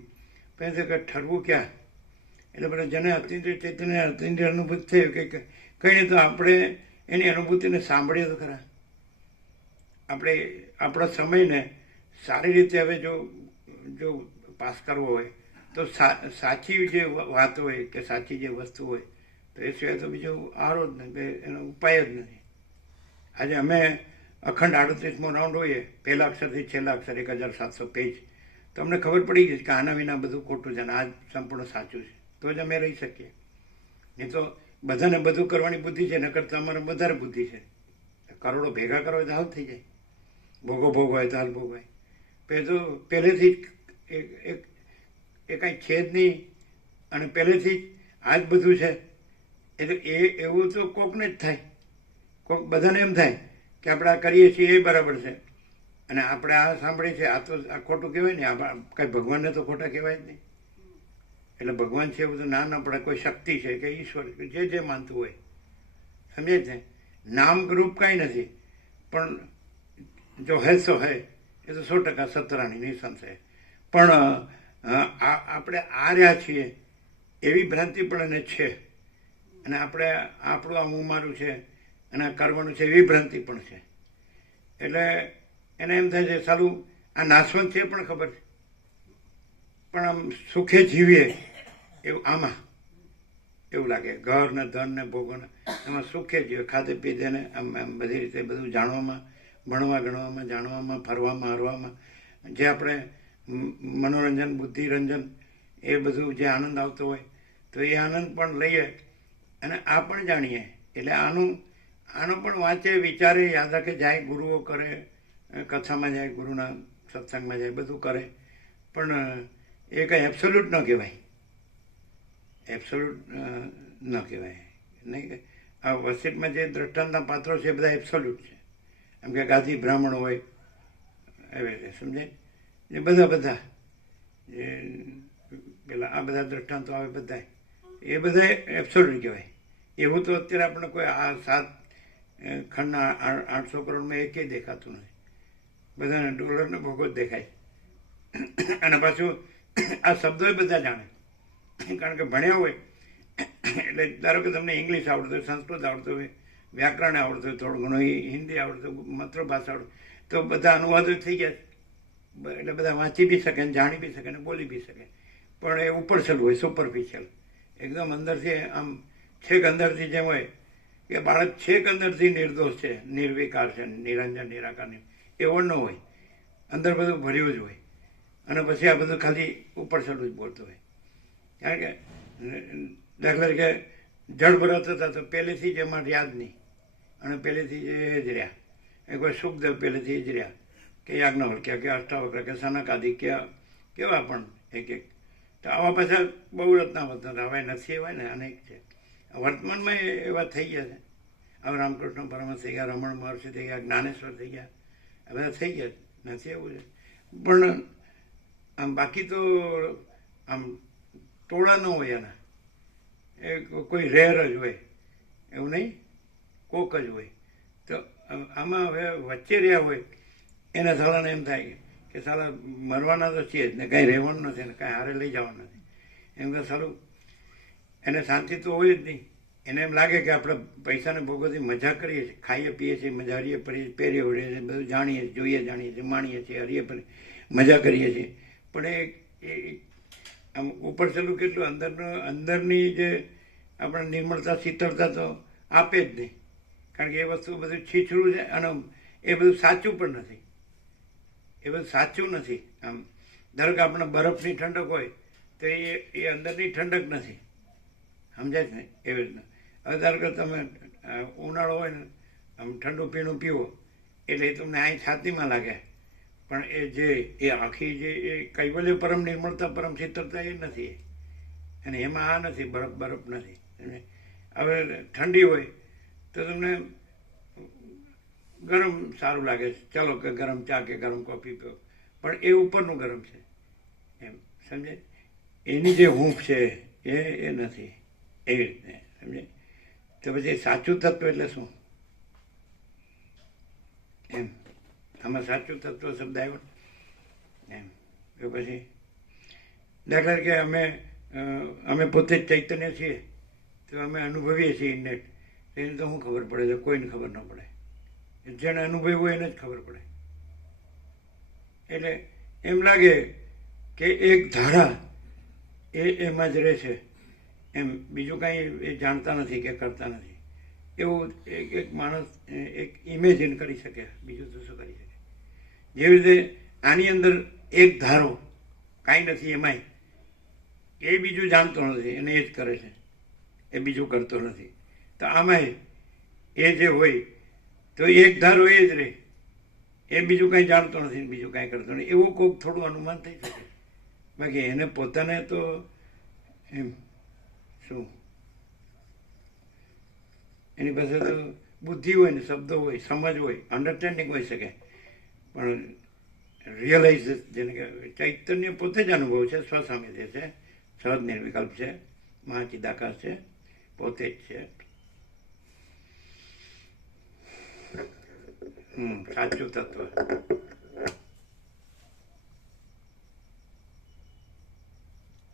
પછી કે ઠરવું ક્યાં? એટલે બધા જેને અતિન્દ્રિય ચૈતન્ય અતિન્દ્રિય અનુભૂતિ થયું કે કંઈ નહીં તો આપણે એની અનુભૂતિને સાંભળીએ તો ખરા. આપણે આપણા સમયને સારી રીતે હવે જો પાસ કરવો હોય તો સાચી જે વાત હોય કે સાચી જે વસ્તુ હોય તો એ સિવાય તો બીજો આરો જ નથી, એનો ઉપાય જ નથી. આજે અમે અખંડ 38મો રાઉન્ડ હોઈએ, પહેલા અક્ષરથી છેલ્લા અક્ષર 1700 પેજ, તો અમને ખબર પડી ગઈ કે આના વિના બધું ખોટું છે અને આ સંપૂર્ણ સાચું છે, તો જ અમે રહી શકીએ. નહીં તો બધાને બધું કરવાની બુદ્ધિ છે, નકર તમારે વધારે બુદ્ધિ છે. કરોડો ભેગા કરો તો હાલ થઈ જાય, ભોગો હોય તો હાલ ભોગવાય. તો પહેલેથી જ એ કાંઈ છે જ નહીં, અને પહેલેથી જ આ જ બધું છે. એટલે એવું તો કોકને જ થાય. કોક બધાને એમ થાય કે આપણે આ કરીએ છીએ એ બરાબર છે, અને આપણે આ સાંભળીએ છીએ આ તો આ ખોટું કહેવાય ને. કાંઈ ભગવાનને તો ખોટા કહેવાય જ નહીં. એટલે ભગવાન છે એવું તો ના પડે. કોઈ શક્તિ છે કે ઈશ્વર, જે માનતું હોય, સમજે છે. નામ રૂપ કાંઈ નથી, પણ જો હે સો હે, એ તો 100% સતરાની નિસંશય. પણ આપણે આ રહ્યા છીએ એવી ભ્રાંતિ પણ એને છે, અને આપણે આપણું આ હું મારું છે અને આ કરવાનું છે એવી ભ્રાંતિ પણ છે. એટલે એને એમ થાય છે સારું આ નાશવંત છે પણ ખબર છે, પણ આમ સુખે જીવીએ એવું આમાં એવું લાગે. ઘર ને ધન ને ભોગવને એમાં સુખે જીવે, ખાધે પીધે ને આમ બધી રીતે બધું જાણવામાં, ભણવા ગણવામાં, જાણવામાં, ફરવામાં, હરવામાં, જે આપણે મનોરંજન, બુદ્ધિરંજન એ બધું જે આનંદ આવતો હોય તો એ આનંદ પણ લઈએ અને આ પણ જાણીએ. એટલે આનો પણ વાંચે, વિચારે, યાદ રાખે, જાય ગુરુઓ કરે, કથામાં જાય, ગુરુના સત્સંગમાં જાય, બધું કરે. પણ એ કંઈ એબ્સોલ્યુટ ન કહેવાય. એબ્સોલ્યુટ ન કહેવાય નહીં. આ વસિતમાં જે દ્રષ્ટાંતના પાત્રો છે એ બધા એબ્સોલ્યુટ છે. એમ કે ગાદી બ્રાહ્મણ હોય એવી રીતે સમજાય. એ બધા જે પેલા આ બધા દ્રષ્ટાંતો આવે બધા એ બધા એબ્સોલ્યુટ કહેવાય. એવું તો અત્યારે આપણે કોઈ આ 7 ખંડના 800 કરોડમાં એકેય દેખાતું નથી. બધાને ડોલરને ભોગો જ દેખાય. અને પાછું આ શબ્દો બધા જાણે, કારણ કે ભણ્યા હોય. એટલે ધારો કે તમને ઇંગ્લિશ આવડતું હોય, સંસ્કૃત આવડતું હોય, વ્યાકરણ આવડતું હોય, થોડું ઘણું હિન્દી આવડતું હોય, માતૃભાષા આવડતું, તો બધા અનુવાદો થઈ ગયા. એટલે બધા વાંચી બી શકે ને જાણી બી શકે ને બોલી બી શકે. પણ એ ઉપરછલું હોય, સુપરફિશિયલ, એકદમ અંદરથી આમ છેક અંદરથી જેમ હોય કે બાળક છેક અંદરથી નિર્દોષ છે, નિર્વિકાર છે, નિરંજન નિરાકાર, એવો ન હોય. અંદર બધું ભર્યું જ હોય, અને પછી આ બધું ખાલી ઉપરછલું જ બોલતું હોય. કારણ કે દાખલા તરીકે જળ ભરત હતા તો પહેલેથી જ એમાં રહ્યા જ નહીં, અને પહેલેથી એ જ રહ્યા. એ કોઈ સુખદેવ પહેલેથી એ જ રહ્યા, કે યાજ્ઞવલ્ક્ય કે અષ્ટાવક્ર કે સનકાદિક કે કેવા પણ એક તો આવા પાછા બહુ રત્નાવતા હવે નથી એવા ને અનેક છે. વર્તમાનમાં એવા થઈ ગયા છે. હવે રામકૃષ્ણ પરમહંસ થઈ ગયા, રમણ મહર્ષિ થઈ ગયા, જ્ઞાનેશ્વર થઈ ગયા, આ બધા થઈ ગયા. નથી એવું છે. પણ આમ બાકી તો આમ ટોળા ન હોય એના, એ કોઈ રેર જ હોય, એવું નહીં, કોક જ હોય. તો આમાં હવે વચ્ચે રહ્યા હોય એના સાલાને એમ થાય કે સાલા મરવાના તો છીએ જ ને, કાંઈ રહેવાનું નથી ને કાંઈ હારે લઈ જવાનું નથી. એમ તો સારું એને શાંતિ તો હોય જ નહીં. એને એમ લાગે કે આપણે પૈસાને ભોગવતી મજા કરીએ છીએ, ખાઈએ પીએ છીએ, મજા હરીએ પહેરીએ ઓઢીએ છીએ, બધું જાણીએ, જોઈએ જાણીએ છીએ, માણીએ છીએ, હરીએ ફરીએ મજા કરીએ છીએ. પણ એ આમ ઉપર ચલું કેટલું અંદરની જે આપણે નિર્મળતા, શીતળતા તો આપે જ નહીં. કારણ કે એ વસ્તુ બધું છીછરું છે, અને એ બધું સાચું પણ નથી. એ બધું સાચું નથી. આમ ધારો કે આપણે બરફની ઠંડક હોય તો એ અંદરની ઠંડક નથી, સમજાય છે ને એવી રીતના. હવે ધારો કે તમે ઉનાળો હોય ને આમ ઠંડુ પીણું પીવો એટલે એ તમને અહીં છાતીમાં લાગે, પણ એ આખી જે એ કૈવલ્ય પરમ નિર્મળતા, પરમ શીતળતા એ નથી. અને એમાં આ નથી, બરફ નથી. હવે ઠંડી હોય તો તમને ગરમ સારું લાગે છે, ચાલો કે ગરમ ચા કે ગરમ કોફી પીઓ, પણ એ ઉપરનું ગરમ છે, એમ સમજે. એની જે હૂંફ છે એ નથી, એવી રીતે સમજે. તો પછી સાચું તત્વ એટલે શું? એમ આમાં સાચું તત્વ શબ્દ આવ્યો એમ. તો પછી દાખલા તરીકે અમે પોતે જ ચૈતન્ય છીએ, તો અમે અનુભવીએ છીએ ઇન્નેટ. એને તો શું ખબર પડે છે? કોઈને ખબર ન પડે. જેને અનુભવ્યું હોય એને જ ખબર પડે. એટલે એમ લાગે કે એક ધારા એમાં જ રહે છે, એમ બીજું કાંઈ એ જાણતા નથી કે કરતા નથી. એવું એક માણસ એક ઇમેજિન કરી શકે, બીજું તો શું કરી શકે? જેવી રીતે આની અંદર એક ધારો કાંઈ નથી એમાંય, એ બીજું જાણતો નથી, એને એ જ કરે છે. એ બીજું કરતો નથી. તો આમાંય એ જે હોય તો એક ધારો એ જ રહે, એ બીજું કાંઈ જાણતો નથી, બીજું કાંઈ કરતો નથી, એવું કોઈક થોડું અનુમાન થઈ શકે. બાકી એને પોતાને તો એમ શું એની પાસે તો બુદ્ધિ હોય ને શબ્દો હોય, સમજ હોય, અન્ડરસ્ટેન્ડિંગ હોઈ શકે, પણ રિયલાઇઝ જેને કે ચૈતન્ય પોતે જ અનુભવ છે, સ્વસામિધ્ય છે, સહજ નિર્વિકલ્પ છે, મહાચિદાકાશ છે, પોતે જ છે. સાચું તત્વ.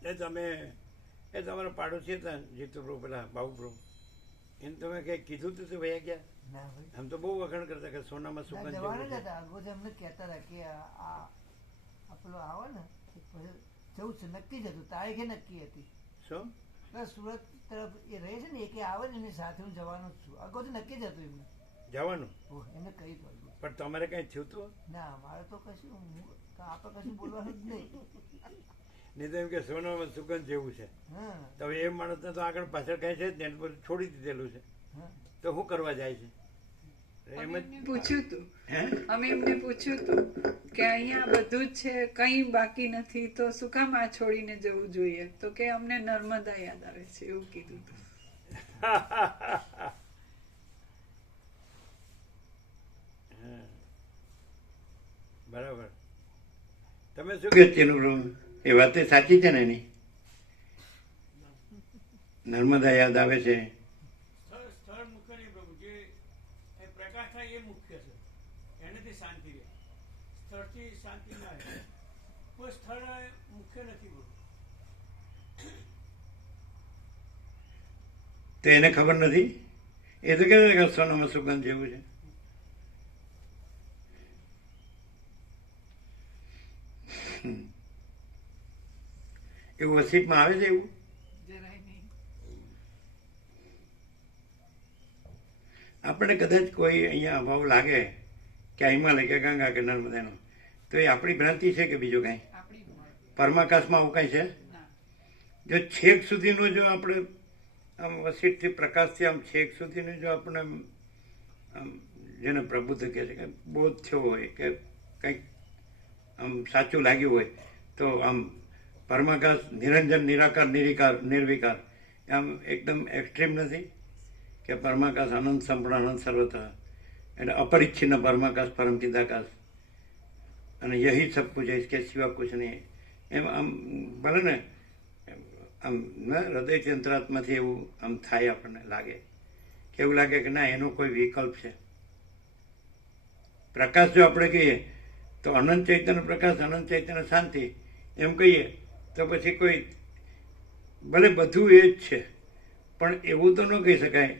એ તમારા પાડોશી હતા જીતુ પ્રભુ, પેલા બાબુ પ્રભુ, એને તમે કઈ કીધું તું તો ભૈયા ગયા? ના ભાઈ, આમ તો બહુ વખાણ કરતા કે સોનામાં સુગંધ જવાના જેવું જ છે. હતા. અગોદર અમને કહેતા હતા કે આ પેલો આવે ને પછી જવું છે, નક્કી જ હતું, તારીખે નક્કી હતી. શું? બસ સુરત તરફ એ રહે છે ને, એ કે આવે ને એની સાથે હું જવાનો જ છું. અગોદર નક્કી જ હતું એમને. જવાનું? એમને કહી દો. પણ તમારે કઈ થયું હતું? ના, મારે તો કશું આપણે કશું બોલવાનું જ નહીં. નહીં તો એમ કે સોનામાં સુગંધ જેવું છે. હા તો હવે એ માણસને તો આગળ પાછળ કઈ છે જ ને, બધું છોડી દીધેલું છે, હા. તો શું કરવા જાય છે? એમ જ. પૂછ્યું તું, હે? અમે એમને પૂછ્યું તું કે અહીંયા બધું જ છે, કંઈ બાકી નથી, તો શું કામ આ છોડીને જવું જોઈએ? તો કે અમને નર્મદા યાદ આવે છે, એવું કીધું હતું. બરાબર. તમે શું કહે છે એનું? એ વાત એ સાચી છે ને એની? નર્મદા યાદ આવે છે. સ્થળ મુખ્ય નહીં પ્રભુ, જે પ્રકાશ થાય એ મુખ્ય છે, એનાથી શાંતિ રહે. સ્થળથી શાંતિ ના રહે. કોઈ સ્થળ મુખ્ય નથી પ્રભુ. તો એને ખબર નથી? એ તો કે સોનામાં સુગંધ જેવું છે. એવું વસીફમાં આવે છે એવું? જરાય નહીં. આપણે કદાચ કોઈ અહીંયા અભાવ લાગે કે હિમાલય કે ગંગા કે નર્મદાનો, તો એ આપણી ભ્રાંતિ છે કે બીજું કાંઈ? આપણી પરમાકાશમાં આવું કાંઈ છે? ના. જો છેક સુધીનું જો આપણે આમ વસીઠથી પ્રકાશથી આમ છેક સુધીનું જો આપણે આમ જેને પ્રબુદ્ધ કહે છે કે બોધ થયો હોય કે કંઈક આમ સાચું લાગ્યું હોય, તો આમ પરમાકાશ નિરંજન, નિરાકાર, નિર્વિકાર આમ એકદમ એક્સ્ટ્રીમ નથી કે પરમાકાશ આનંદ સંપૂર્ણ, આનંદ સર્વતા, એટલે અપરિચ્છિન્ન પરમાકાશ, પરમ ચિદાકાશ, અને યહી સબ કુછ હૈ, इसके सिवा कुछ नहीं. એમ આમ ભલે ને આમ હૃદયથી અંતરાત્માથી એવું આમ થાય, આપણને લાગે કે એવું લાગે કે ના એનો કોઈ વિકલ્પ છે. પ્રકાશ જો આપણે કહીએ તો અનંત ચૈતન્ય પ્રકાશ, અનંત ચૈતન્ય શાંતિ એમ કહીએ તો પછી કોઈ ભલે બધું એ જ છે, પણ એવું તો ન કહી શકાય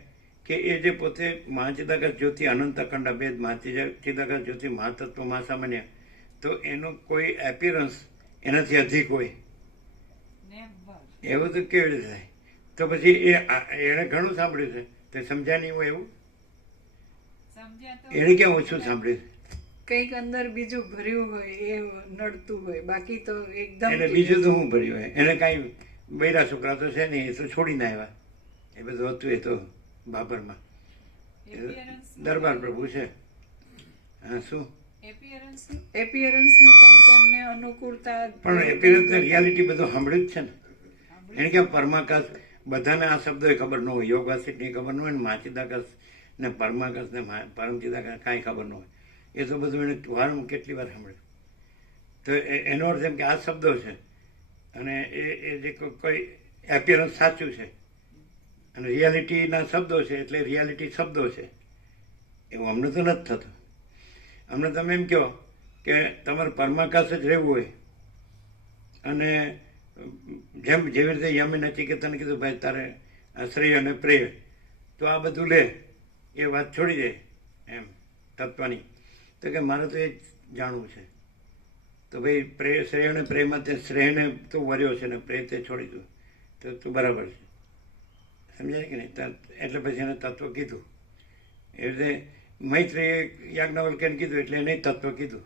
કે એ જે પોતે મહાચિદાકાશ જ્યોતિ, અનંત અખંડ અભેદ મહાચિદાકાશ જ્યોતિ, મહાતત્વ, મહાસામાન્ય, તો એનું કોઈ એપિયરન્સ એનાથી અધિક હોય, એવું તો કેવી રીતે થાય? તો પછી એણે ઘણું સાંભળ્યું છે, તો સમજ્યા નહીં હોય એવું? એને ક્યાં ઓછું સાંભળ્યું? કંઈક અંદર બીજું ભર્યું હોય એ નડતું હોય, બાકી તો એકદમ એને બીજું તો હું ભર્યું હોય, એને કાંઈ બૈરા છોકરા તો છે નહીં, એ તો છોડીને આવ્યા, એ બધું હતું એ તો બાબરમાં. દરબાર પ્રભુ છે. હા, શું? એપિયરન્સનું કંઈક એમને અનુકૂળતા, પણ એપિયરન્સ ને રિયાલિટી બધું સાંભળ્યું જ છે ને. એને કે પરમાકાશ, બધાને આ શબ્દો ખબર ન હોય, યોગવાસિકની ખબર ન હોય ને મહાચિદાકાશ ને પરમાકાશ ને પરમચિદાકાશ કાંઈ ખબર ન હોય, એ તો બધું એને વારંવાર કેટલી વાર સાંભળ્યું. તો એનો અર્થ એમ કે આ શબ્દો છે, અને એ જે કોઈ એપિયરન્સ સાચું છે અને રિયાલિટીના શબ્દો છે, એટલે રિયાલિટી શબ્દો છે, એવું અમને તો નથી થતું. અમને તમે એમ કહો કે તમારે પરમાકાશ જ રહેવું હોય, અને જેવી રીતે યમે નચિકેતાને કીધું ભાઈ તારે શ્રેય અને પ્રેય, તો આ બધું લે, એ વાત છોડી દે એમ તત્વની, તો કે મારે તો એ જ જાણવું છે. તો ભાઈ શ્રેય અને પ્રેયમાં તે શ્રેયને તું વર્યો છે ને પ્રેય તે છોડી દઉં, તો તું બરાબર છે, સમજાય કે નહીં? એટલે પછી એને તત્વ કીધું. એ રીતે મૈત્રીએ યાજ્ઞવલ્ક્યને કીધું એટલે એને તત્વ કીધું.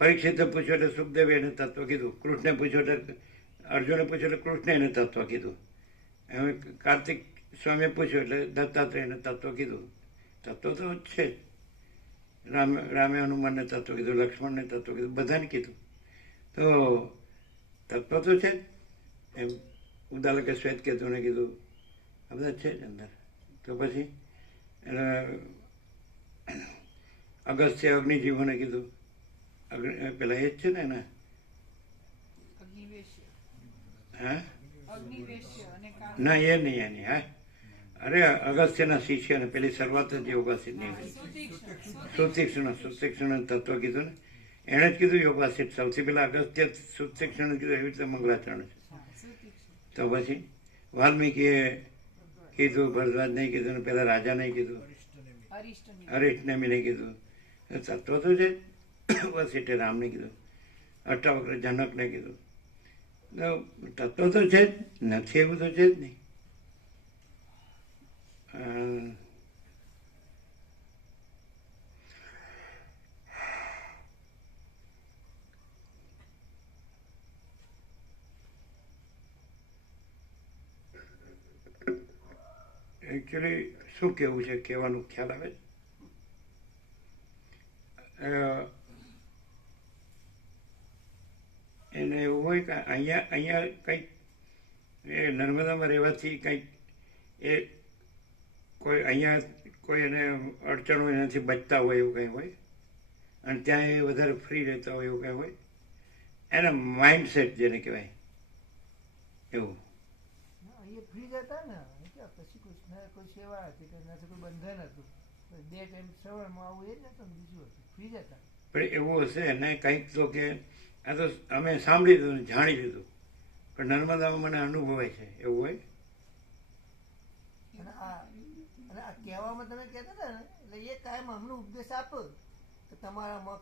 પરીક્ષિતે પૂછ્યું એટલે સુખદેવે એને તત્વ કીધું. કૃષ્ણે પૂછ્યું એટલે અર્જુને પૂછ્યું એટલે કૃષ્ણે એને તત્વ કીધું. હવે કાર્તિક સ્વામીએ પૂછ્યું એટલે દત્તાત્રેયને તત્વ કીધું. તત્વ તો છે જ. રામે હનુમાનને તત્વ કીધું, લક્ષ્મણને તત્વ કીધું, બધાને કીધું. તો તત્વ તો છે જ. એમ ઉદાલકે શ્વેત કેતુને કીધું, આ બધા છે જ અંદર. તો પછી અગસ્ત્ય અગ્નિજીવોને કીધું, પેલા એ જ છે ને એના. અગ્નિવેશ્ય હા અગ્નિવેશ્ય અને ના, એ નહીં એની. હા, અરે અગસ્ત્યના શિષ્યને પેલી શરૂઆત જ યોગાસિતની સુતીક્ષ્ણ તત્વ કીધું ને, એણે જ કીધું યોગાસિત. સૌથી પહેલા અગસ્ત્ય સુતીક્ષ્ણ કીધું, એવી રીતે મંગળાચરણ છે. તો પછી વાલ્મીકીએ કીધું, ભરદ્વાજ નહીં કીધું, ને પેલા રાજા નહીં કીધું, અરિષ્ટનેમી નહીં કીધું. તત્વ તો છે બસ. એટલે રામને કીધું, અષ્ટાવક્ર જનકને કીધું. તત્વ તો છે જ, નથી એવું તો છે જ નહીં. એકચ્યુઅલી શું કહેવું છે, કહેવાનું ખ્યાલ આવે છે? એને એવું હોય કે અહીંયા કંઈક એ નર્મદામાં રહેવાથી કંઈક એ કોઈ અહીંયા કોઈ એને અડચણો એનાથી બચતા હોય એવું કંઈ હોય, અને ત્યાં એ વધારે ફ્રી રહેતા હોય એવું કંઈ હોય. એના માઇન્ડસેટ જેને કહેવાય એવું. એ ફ્રી જતા ને પછી કોઈ સેવા હતી કે નથી કોઈ બંધન હતું. 2 ટાઈમ સવારમાં આવું એ જ નતું, બીજું હતું ફ્રી જતા. પણ એવું હશે ને કંઈક તો કે આ તો અમે સાંભળી લીધું ને જાણી લીધું, પણ નર્મદામાં મને અનુભવાય છે એવું હોય. અને આ કહેવામાં તમે કહેતા હતા ને, એટલે એ કાયમ અમને ઉપદેશ આપો કે તમારામાં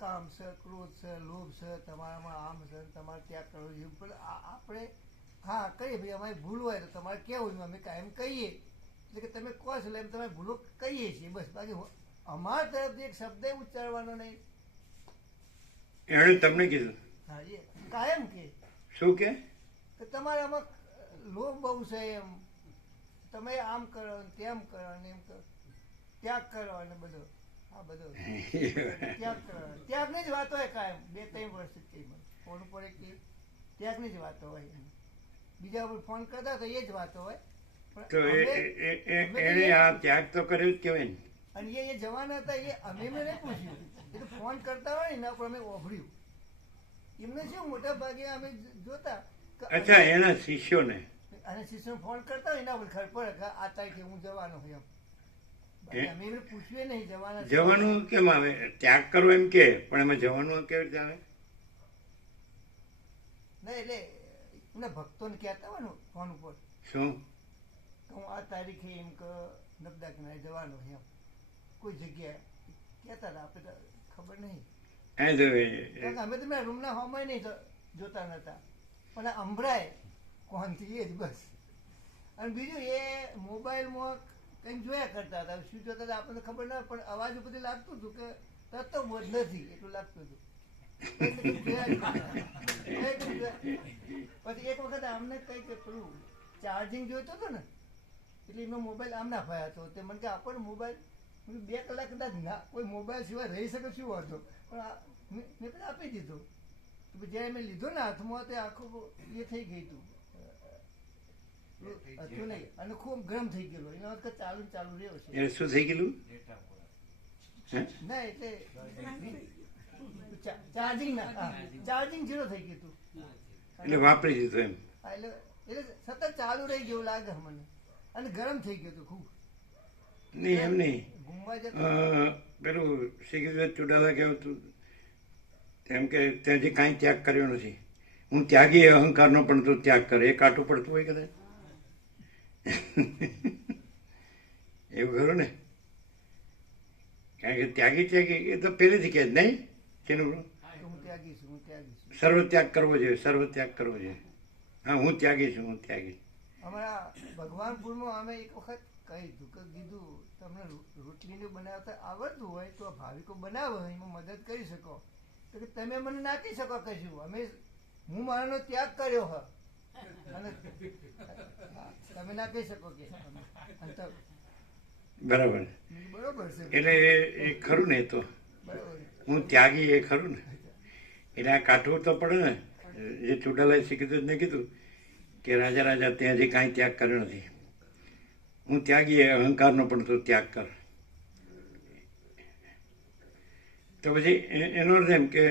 કામ છે, ક્રોધ છે, લોભ છે, તમારામાં આમ છે, તમારે ત્યાગ કરવો જોઈએ. પણ આપણે હા કહીએ ભાઈ અમારી ભૂલ હોય તો તમારે કેવું, અમે કાયમ કહીએ. એટલે કે તમે કહો છો એટલે એમ તમે ભૂલો કહીએ છીએ બસ. બાકી અમારા તરફથી એક શબ્દ ઉચ્ચારવાનો નહીં. એણે તમને કીધું? હા, એ કાયમ કે શું કે તમારામાં લોભ બહુ છે, એમ તમે આમ કરો તેમ કરો ને એમ કરો, ત્યાગ કરો અને બધો આ બધો ત્યાગ કરો. ત્યાગની જ વાતો હોય કાયમ. 2-3 વર્ષથી કઈ ફોન ઉપર ત્યાગની જ વાતો હોય. બીજા ઉપર ફોન કરતા તો એ જ વાતો હોય. તો એને આ ત્યાગ તો કર્યો જ કહેવાય ને. અને એ જવાના હતા, એ અમે મેં નહીં પૂછ્યું. એ તો ફોન કરતા હોય ને એના પર અમે ઓભળ્યું. એમને શું મોટા ભાગે અમે જોતા. અચ્છા, એના શિષ્યોને અને શિષ્યો ફોન કરતા હોય એના પર ખબર પડે કે આ તારીખે હું જવાનો હોય એમ. અમે એમને પૂછ્યું નહીં જવાના. જવાનું કેમ આવે? ત્યાગ કરવો એમ કે, પણ એમાં જવાનું કેવી રીતે આવે? ના એટલે એમના ભક્તોને કહેતા હોય ને ફોન ઉપર, શું હું આ તારીખે એમ કે નબદા કિનારે જવાનો એમ કોઈ જગ્યાએ કહેતા હતા. આપણે તો ખબર નહીં, કારણ કે અમે તો રૂમના હોમાં નહીં જોતા નતા. પણ આ અંભરાય કોણથી એ જ બસ. અને બીજું એ મોબાઈલમાં કંઈક જોયા કરતા હતા. શું જોતા હતા આપણને ખબર ના, પણ અવાજ ઉપરથી લાગતું હતું કે તત્વ બોધ નથી એટલું લાગતું હતું. પછી એક વખત અમને કંઈક પેલું ચાર્જિંગ જોઈતું હતું ને, એટલે એમનો મોબાઈલ આમ ના ફાયા હતો. તે મને કે આપણને મોબાઈલ 2 કલાક કદાચ ના કોઈ મોબાઈલ સિવાય રહી શકે શું હતો, પણ મેં પેલા આપી દીધું. જ્યારે મેં લીધો ને હાથમાં તે આખું એ થઈ ગયું હતું નહીં, અને ખૂબ ગરમ થઈ ગયેલું. એનો અર્થ ચાલુ રહ્યો છે. શું થઈ ગયેલું? ના એટલે ચાર્જિંગ 0 થઈ ગયું હતું. એટલે વાપરી દીધું એમ. એટલે સતત ચાલુ રહી ગયું લાગે મને, અને ગરમ થઈ ગયું હતું ખૂબ. નહીં એમ નહીં, ઘૂમવા જતા પેલું શ્રી ચુડાલા કેવું હતું એમ કે ત્યાંથી કાંઈ ત્યાગ કર્યો નથી. હું ત્યાગી અહંકારનો પણ તું ત્યાગ કરે, એ કાટું પડતું હોય કદાચ. એવું ખરું ને? કારણ કે ત્યાગી એ તો પહેલેથી કહે જ નહીં. શેનું? હું ત્યાગી છું. સર્વ ત્યાગ કરવો જોઈએ, સર્વ ત્યાગ કરવો જોઈએ. હા, હું ત્યાગી છું, હું ત્યાગી. અમારા ભગવાનપુરમાં અમે એક વખત કીધું તમને રોટલીને બનાવતા આવડતું હોય તો ભાવિકો બનાવો, એમાં મદદ કરી શકો. તો કે તમે મને નાખી શકો કશું, હું મારાનો ત્યાગ કર્યો હ. અને તમે ના કહી શકો કે અંતર બરાબર. બરોબર છે. એટલે એ ખરું ને, એ તો બરોબર. હું ત્યાગી એ ખરું ને, એટલે આ કાઢવું તો પડે ને. જે ચુડાલાએ કીધું ને, કીધું કે રાજા રાજા ત્યાં હજી કાંઈ ત્યાગ કર્યો નથી. હું ત્યાગી એ અહંકારનો પણ તું ત્યાગ કર. તો પછી એનો અર્થ એમ કે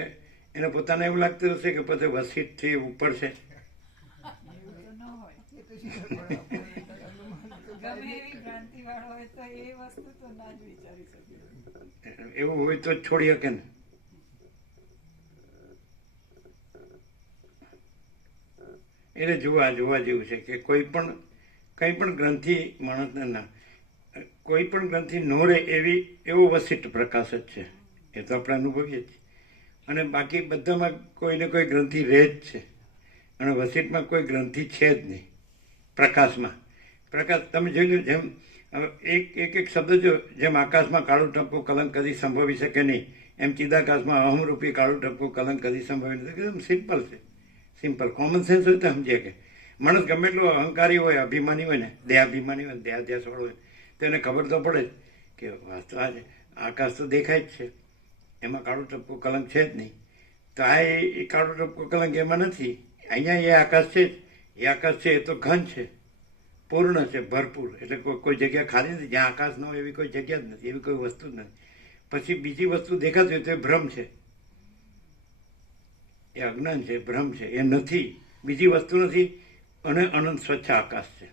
એને પોતાને એવું લાગતું હશે કે પોતે વસીતથી ઉપર છે. એવું તો ન હોય. એ તો શીખર પડે આપણને અનુમાન તો ગમે એવી ભ્રાંતિ વાળો હોય તો એ વસ્તુ તો ના જ વિચારી શકે. એવું હોય તો જ છોડી શકે ને. એટલે જોવા જેવું છે કે કંઈ પણ ગ્રંથિ માણસને ના, કોઈ પણ ગ્રંથિ નો રહે એવો વસિષ્ઠ પ્રકાશ જ છે. એ તો આપણે અનુભવીએ જ. અને બાકી બધામાં કોઈને કોઈ ગ્રંથિ રહે જ છે. અને વસિષ્ઠમાં કોઈ ગ્રંથિ છે જ નહીં. પ્રકાશમાં પ્રકાશ તમે જોઈ લો. જેમ એક શબ્દ જો, જેમ આકાશમાં કાળું ટપકું કલંક કદી સંભવી શકે નહીં, એમ ચિદાકાશમાં અહમરૂપી કાળું ટપકું કલંક કદી સંભવી નથી. એકદમ સિમ્પલ છે. સિમ્પલ કોમન સેન્સ હોય તો સમજીએ કે માણસ ગમે એટલો અહંકારી હોય, અભિમાની હોય ને, દેહાભિમાની હોય ને, દેહાધ્યાસ વાળો હોય, તો એને ખબર તો પડે જ કે વાસ્તવ આકાશ તો દેખાય જ છે, એમાં કાળું ટપકું કલંક છે જ નહીં. તો આ એ કાળું ટપકું કલંક એમાં નથી. અહીંયા એ આકાશ છે જ. એ આકાશ છે એ તો ઘન છે, પૂર્ણ છે, ભરપૂર. એટલે કોઈ જગ્યા ખાલી નથી. જ્યાં આકાશ ન હોય એવી કોઈ જગ્યા જ નથી, એવી કોઈ વસ્તુ જ નથી. પછી બીજી વસ્તુ દેખાતી હોય તો એ ભ્રમ છે, એ અજ્ઞાન છે, ભ્રમ છે, એ નથી, બીજી વસ્તુ નથી. અને અનંત સ્વચ્છ આકાશ છે,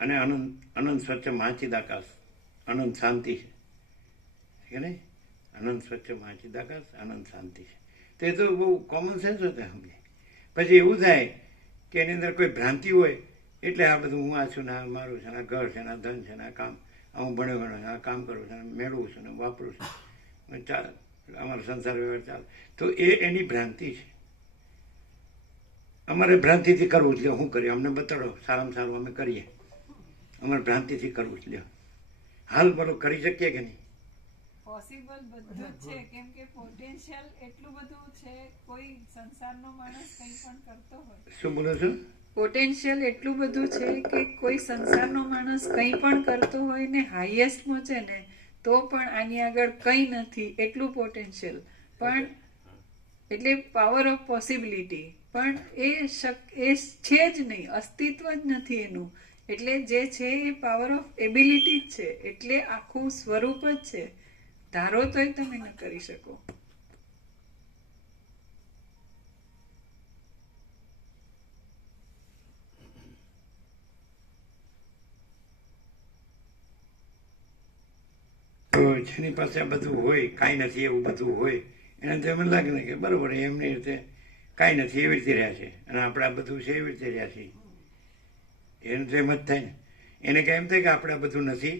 અને અનંત સ્વચ્છ મહાચિદાકાશ, અનંત શાંતિ છે કે નહીં? અનંત સ્વચ્છ મહાચિદાકાશ, અનંત શાંતિ છે. તો એ તો બહુ કોમન સેન્સ હતા સમજે. પછી એવું થાય કે એની અંદર કોઈ ભ્રાંતિ હોય એટલે આ બધું હું આ છું ને, આ મારું છે ને, આ ઘર છે ને, આ ધન છે ને, આ કામ, હું ભણ્યો છું, આ કામ કરું છું, મેળવું છું ને, વાપરું છું, ચાલ અમારો સંસાર વ્યવહાર ચાલે. તો એની ભ્રાંતિ છે. અમારે ભ્રાંતિથી કરવું જ લ્યો. શું કરીએ? અમને બતાડો, સારામાં સારું અમે કરીએ. અમારે ભ્રાંતિથી કરવું જ લ્યો. હાલ બોલો, કરી શકીએ કે નહીં? પોસિબલ બધું જ છે, કેમ કે પોટેન્શિયલ એટલું બધું છે. કોઈ સંસારનો માણસ કંઈ પણ કરતો હોય, શું બોલો છો? પોટેન્શિયલ એટલું બધું છે કે કોઈ સંસારનો માણસ કંઈ પણ કરતો હોય ને હાઈએસ્ટ પહોંચે ને તો પણ આની આગળ કંઈ નથી, એટલું પોટેન્શિયલ. પણ એટલે પાવર ઓફ પોસિબિલિટી. પણ એ છે જ નહીં, અસ્તિત્વ જ નથી એનું. એટલે જે છે એ પાવર ઓફ એબિલિટી જ છે. એટલે આખું સ્વરૂપ જ છે. ધારો તોય તમે ન કરી શકો. તો જેની પાસે આ બધું હોય, કાંઈ નથી એવું બધું હોય, એને તો એમ લાગે ને કે બરાબર એમની રીતે કાંઈ નથી એવી રીતે રહ્યા છે, અને આપણે આ બધું છે એવી રીતે રહ્યા છીએ. એને તો એમ જ થાય ને. એને કંઈ એમ થાય કે આપણે આ બધું નથી,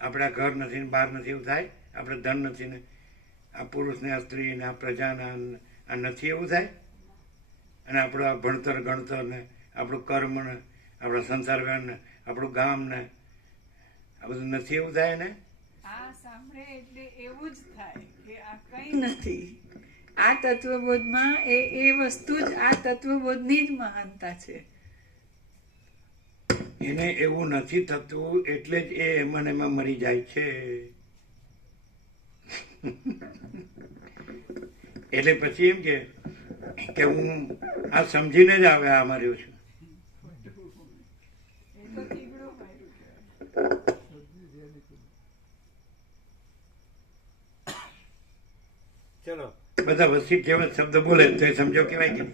આપણે આ ઘર નથી ને, બહાર નથી, એવું થાય. આપણે ધન નથી ને, આ પુરુષ ને, આ સ્ત્રી ને, આ પ્રજાના આ નથી, એવું થાય. અને આપણું આ ભણતર ગણતર ને, આપણું કર્મ ને, આપણા સંસાર વ્યવહાર ને, આપણું ગામ ને, આ બધું નથી, એવું થાય ને. આ સાંભળે એટલે એવું જ થાય કે આ કંઈ નથી. આ તત્વબોધમાં એ વસ્તુ જ આ તત્વબોધની જ મહાનતા છે. એને એવું નથી થતું એટલે જ એ એમાં એમાં મરી જાય છે. એટલે પછી એમ કે હું આ સમજીને જ આવે આ માર્યો છું. એ તો તીગડું માર્યું કહેવાય. ચલો બધા વસીઠ જેવા શબ્દ બોલે તો એ સમજો કેવાય કે નહીં?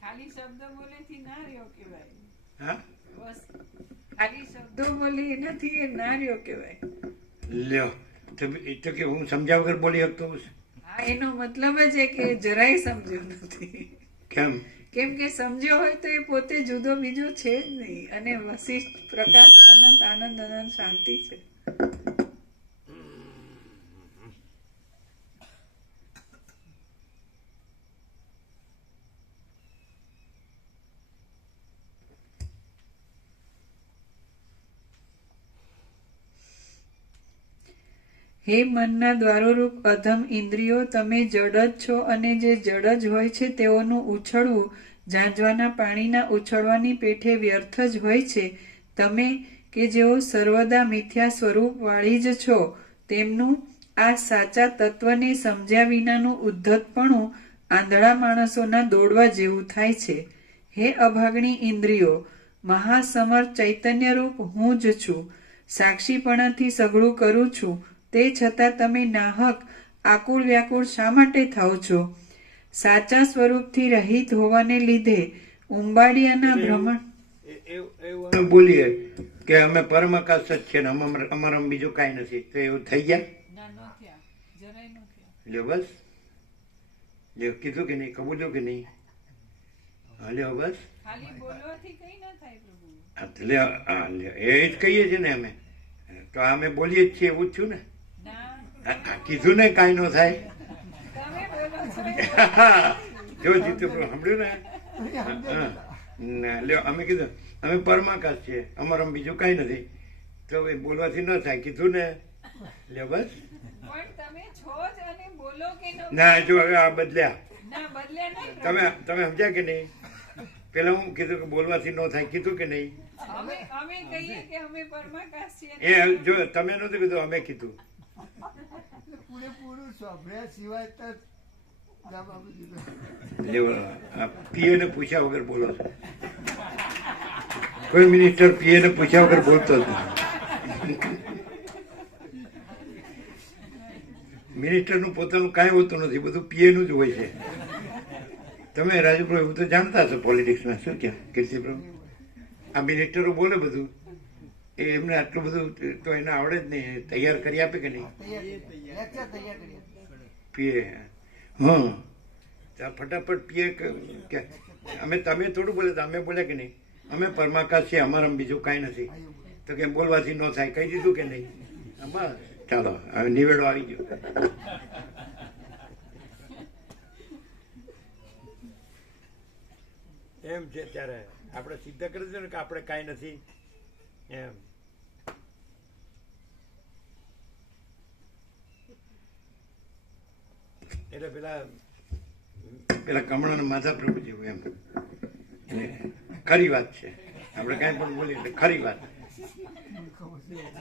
ખાલી શબ્દ બોલેથી ના રહ્યો કહેવાય. હા, બસ ખાલી શબ્દો બોલી નથી એ ના રહ્યો કહેવાય. લ્યો તો કે હું સમજ્યા વગર બોલી શકતો છું. હા, એનો મતલબ જ એ કે જરાય સમજ્યો નથી. કેમ? કેમ કે સમજ્યો હોય તો એ પોતે જુદો બીજો છે જ નહીં. અને વશિષ્ઠ પ્રકાશ અનંત આનંદ અનંત શાંતિ છે. હે મનના દ્વારોરૂપ અધમ ઇન્દ્રિયો, તમે જડ જ છો, અને જે જડ જ હોય છે તેઓનું ઉછળવું ઝાંઝવાના પાણીના ઉછળવાની પેઠે વ્યર્થ જ હોય છે. તમે કે જેઓ સર્વદા મિથ્યા સ્વરૂપવાળી જ છો, તેમનું આ સાચા તત્વને સમજ્યા વિનાનું ઉદ્ધતપણું આંધળા માણસોના દોડવા જેવું થાય છે. હે અભાગણી ઇન્દ્રિયો, મહાસમર્થ ચૈતન્યરૂપ હું જ છું. સાક્ષીપણાથી સઘળું કરું છું, તે છતાં તમે નાહક આકુળ વ્યાકુળ શા માટે થાઓ છો? સાચા સ્વરૂપથી રહિત હોવાને લીધે ઉંબાડિયાના ભ્રમણ અમે બોલીએ કે અમે પરમાકાશ જ છે ને અમારામાં બીજું કાંઈ નથી, તો એવું થઈ ગયા? લ્યો બસ, લ્યો કીધું કે નહીં, કબૂલ્યું કે નહીં? હા લ્યો બસ, લ્યો એ જ કહીએ છીએ ને અમે તો, અમે બોલીએ જ છીએ, એવું જ છું ને. કીધું ને કાંઈ ન થાય. જો જીતુ સાંભળ્યું ને? લ્યો અમે કીધું અમે પરમાકાશ છીએ, અમારામાં બીજું કાંઈ નથી, તો હવે બોલવાથી ન થાય, કીધું ને? લ્યો બસ. ના જો હવે આ બદલ્યા, તમે સમજ્યા કે નહીં? પેલા હું કીધું કે બોલવાથી ન થાય, કીધું કે નહીં? એ જો તમે નતું કીધું, અમે કીધું. પૂરેપૂરું સાંભળ્યા સિવાય તો જવાબ આપી દીધો. પીએ ને પૂછ્યા વગર બોલો છો. કોઈ મિનિસ્ટર પીએ ને પૂછ્યા વગર બોલતો નથી. મિનિસ્ટર નું પોતાનું કાંઈ હોતું નથી, બધું પીએ નું જ હોય છે. તમે રાજુપ્રભુ એવું તો જાણતા હશો પોલિટિક્સમાં. શું કે કીર્તિપ્રભુ, આ મિનિસ્ટરો બોલે બધું, એ એમને આટલું બધું તો એને આવડે જ નહીં, તૈયાર કરી આપે કે નહીં? પીએ હા, ફટાફટ પીએ કે અમે, તમે થોડું બોલે તો અમે બોલ્યા કે નહીં? અમે પરમાકાશ છીએ, અમારામાં બીજું કાંઈ નથી, તો કે બોલવાથી ન થાય, કહી દીધું કે નહીં? બસ ચાલો, હવે નિવેડો આવી ગયો. એમ છે ત્યારે આપણે સિદ્ધ કરી દીધું ને કે આપણે કાંઈ નથી એમ. એટલે પેલા કમળાના માથા પ્રભુ જેવું એમ. ખરી વાત છે, આપણે કાંઈ પણ બોલીએ એટલે ખરી વાત.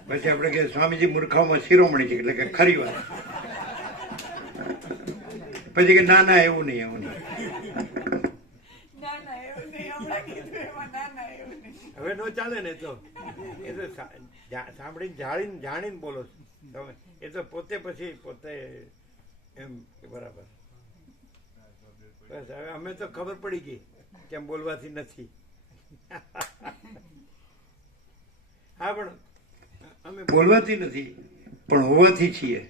પછી આપણે કે સ્વામીજી મૂર્ખાઓમાં શિરોમણી છે, એટલે કે ખરી વાત. પછી કે ના ના એવું નહીં, એવું નહીં. હવે નો ચાલે ને, તો એ તો સાંભળીને જાણીને બોલો તમે, એ તો પોતે પછી પોતે એમ બરાબર. બસ હવે અમે તો ખબર પડી ગઈ કેમ બોલવાથી નથી. હા પણ અમે બોલવાથી નથી, પણ હોવાથી છીએ.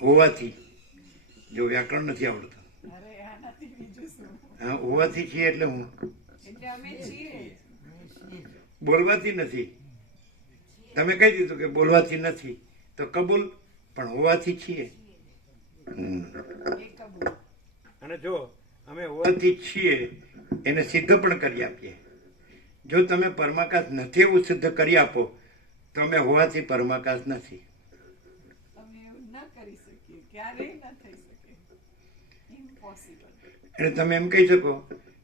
હોવાથી, જો વ્યાકરણ નથી આવડતું. હા, હોવાથી છીએ એટલે હું બોલવાથી નથી. તમે કહી દીધું કે બોલવાથી નથી, તો કબૂલ, પણ હોવાથી છીએ. અને જો અમે હોવાથી છીએ એને સિદ્ધ પણ કરી આપીએ. જો તમે પરમાકાશ નથી એવું સિદ્ધ કરી આપો તો અમે હોવાથી પરમાકાશ નથી. એટલે તમે એમ કહી શકો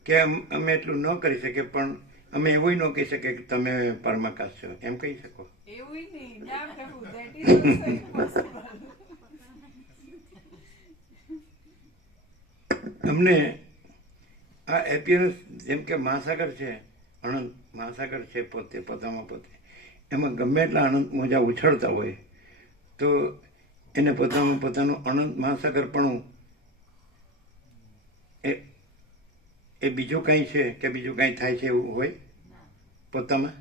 કે અમે એટલું ન કરી શકીએ, પણ અમે એવું ન કહી શકીએ કે તમે પરમાકાશ છો, એમ કહી શકો. અમને આ એપિયરન્સ જેમ કે મહાસાગર છે, અનંત મહાસાગર છે પોતે, પોતામાં પોતે, એમાં ગમે એટલા આનંદ મોજા ઉછળતા હોય તો એને પોતામાં પોતાનું અનંત મહાસાગરપણું એ બીજું કંઈ છે કે બીજું કંઈ થાય છે એવું હોય પોતામાં?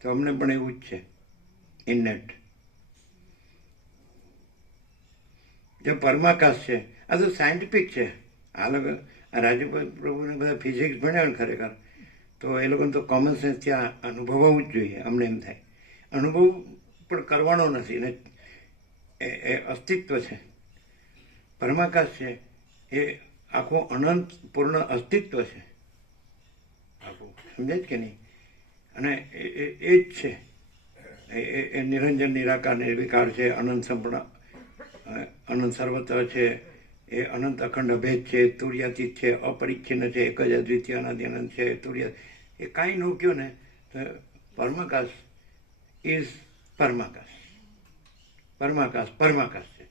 તો અમને પણ એવું જ છે ઇનનેટ. જે પરમાકાશ છે, આ તો સાયન્ટિફિક છે. આ લોકો રાજુ પ્રભુને બધા ફિઝિક્સ ભણ્યા ને ખરેખર, તો એ લોકોને તો કોમન સેન્સ ત્યાં અનુભવવું જ જોઈએ. અમને એમ થાય અનુભવ પણ કરવાનો નથી ને, એ અસ્તિત્વ છે. પરમાકાશ છે એ આખું અનંત પૂર્ણ અસ્તિત્વ છે આખું, સમજે જ કે નહીં? અને એ જ છે, એ નિરંજન નિરાકાર નિર્વિકાર છે, અનંત સંપૂર્ણ અનંત સર્વત્ર છે, એ અનંત અખંડ અભેદ છે, તુર્યાતીત છે, અપરિચ્છિન્ન છે, એક જ અદ્વિતીય અનાદિ અનંત છે, તુર્ય એ કાંઈ ન કહ્યું ને તો પરમાકાશ ઇઝ પરમાકાશ. પરમાકાશ પરમાકાશ છે.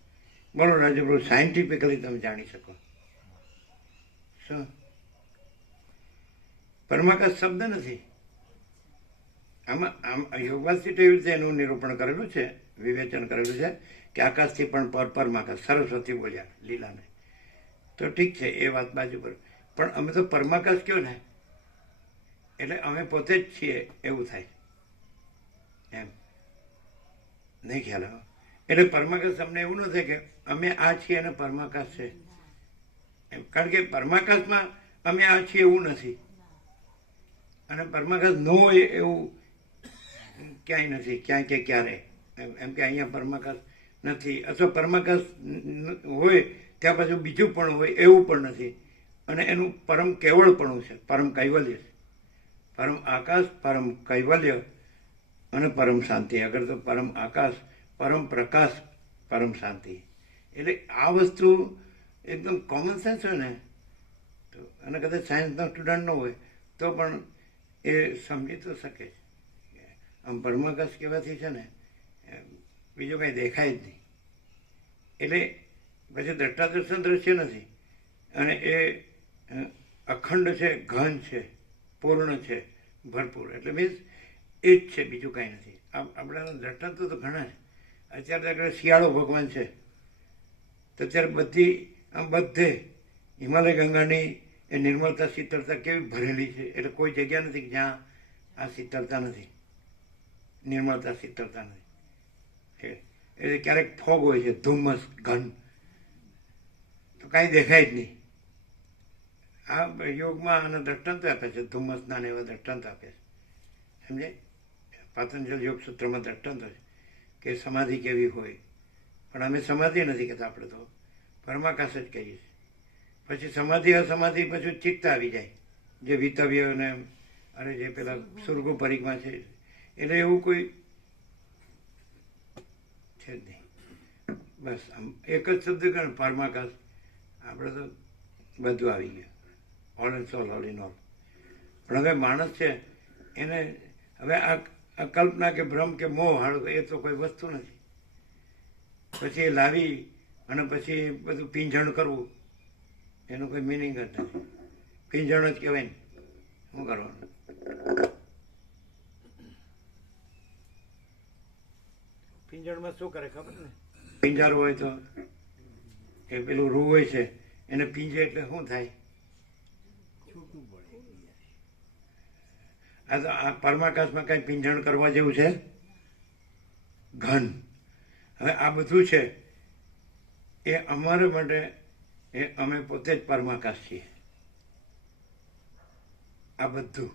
બોલો રાજપ્રભુ, સાયન્ટિફિકલી તમે જાણી શકો શું? પરમાકાશ શબ્દ નથી. આમ યોગવાસિત એવી રીતે એનું નિરૂપણ કરેલું છે, વિવેચન કરેલું છે કે આકાશથી પણ પરમાકાશ. સરસ્વતી બોલ્યા લીલાને, તો ઠીક છે એ વાત બાજુ પર. પણ અમે તો પરમાકાશ કયો ને એટલે અમે પોતે જ છીએ એવું થાય એમ, નહીં ખ્યાલ આવે. એટલે પરમાકાશ અમને એવું ન થાય કે અમે આ છીએ અને પરમાકાશ છે એમ. કારણ કે પરમાકાશમાં અમે આ છીએ એવું નથી, અને પરમાકાશ ન હોય એવું ક્યાંય નથી, ક્યાંય કે ક્યારે. એમ કે અહીંયા પરમાકાશ નથી, અથવા પરમાકાશ હોય ત્યાં પાછું બીજું પણ હોય એવું પણ નથી. અને એનું પરમ કેવળપણું છે, પરમ કૈવલ્ય છે. પરમ આકાશ, પરમ કૈવલ્ય અને પરમ શાંતિ. આગળ તો પરમ આકાશ, પરમ પ્રકાશ, પરમ શાંતિ. એટલે આ વસ્તુ એકદમ કોમન સેન્સ હોય ને તો, અને કદાચ સાયન્સનો સ્ટુડન્ટ ન હોય તો પણ એ સમજી તો શકે છે. આમ પરમાકાશ કહેવાથી છે ને બીજું કાંઈ દેખાય જ નહીં. એટલે પછી દ્રષ્ટાદર્શન દ્રશ્ય નથી, અને એ અખંડ છે, ઘન છે, પૂર્ણ છે, ભરપૂર. એટલે મીન્સ એ જ છે, બીજું કાંઈ નથી. આપણા દ્રષ્ટાંતો તો ઘણા છે. અત્યારે શિયાળો ભગવાન છે તો અત્યારે બધે હિમાલય ગંગાની એ નિર્મળતા, શીતળતા કેવી ભરેલી છે. એટલે કોઈ જગ્યા નથી કે જ્યાં આ શીતળતા નથી, નિર્મળતા, શીતળતા નથી. એટલે ક્યારેક ફોગ હોય છે, ધુમ્મસ, ઘન, તો કાંઈ દેખાય જ નહીં. આ યોગમાં આના દ્રષ્ટાંતો આપે છે, ધુમ્મસના એવા દ્રષ્ટાંત આપે છે, સમજે. પાતંજલ યોગ સૂત્રમાં દ્રષ્ટાંતો છે કે સમાધિ કેવી હોય. પણ અમે સમાધિ નથી કહેતા, આપણે તો પરમાકાશ જ કહીએ છીએ. પછી સમાધિ અસમાધિ પછી ચિત્ત આવી જાય, જે વિતવ્ય અને અરે જે પેલા સુરગુ પરિક્રમા છે. એટલે એવું કોઈ છે જ નહીં. બસ આમ એક જ શબ્દ કહે પરમાકાશ, આપણે તો બધું આવી ગયું, all and soul, all in all. પણ હવે માણસ છે એને હવે આ કલ્પના કે ભ્રમ કે મોહ હાડો એ તો કોઈ વસ્તુ નથી. પછી એ લાવી અને પછી બધું પીંઝણ કરવું એનું કોઈ મિનિંગ જ નથી. પીંઝણ જ કહેવાય ને, શું કરવાનું? પીંજણમાં શું કરે ખબર ને? પિંજારો હોય તો એ પેલું રૂ હોય છે એને પીંજે એટલે શું થાય? આ તો આ પરમાકાશમાં કઈ પીંજણ કરવા જેવું છે? ઘન. હવે આ બધું છે એ અમારા માટે એ અમે પોતે જ પરમાકાશ છીએ. આ બધું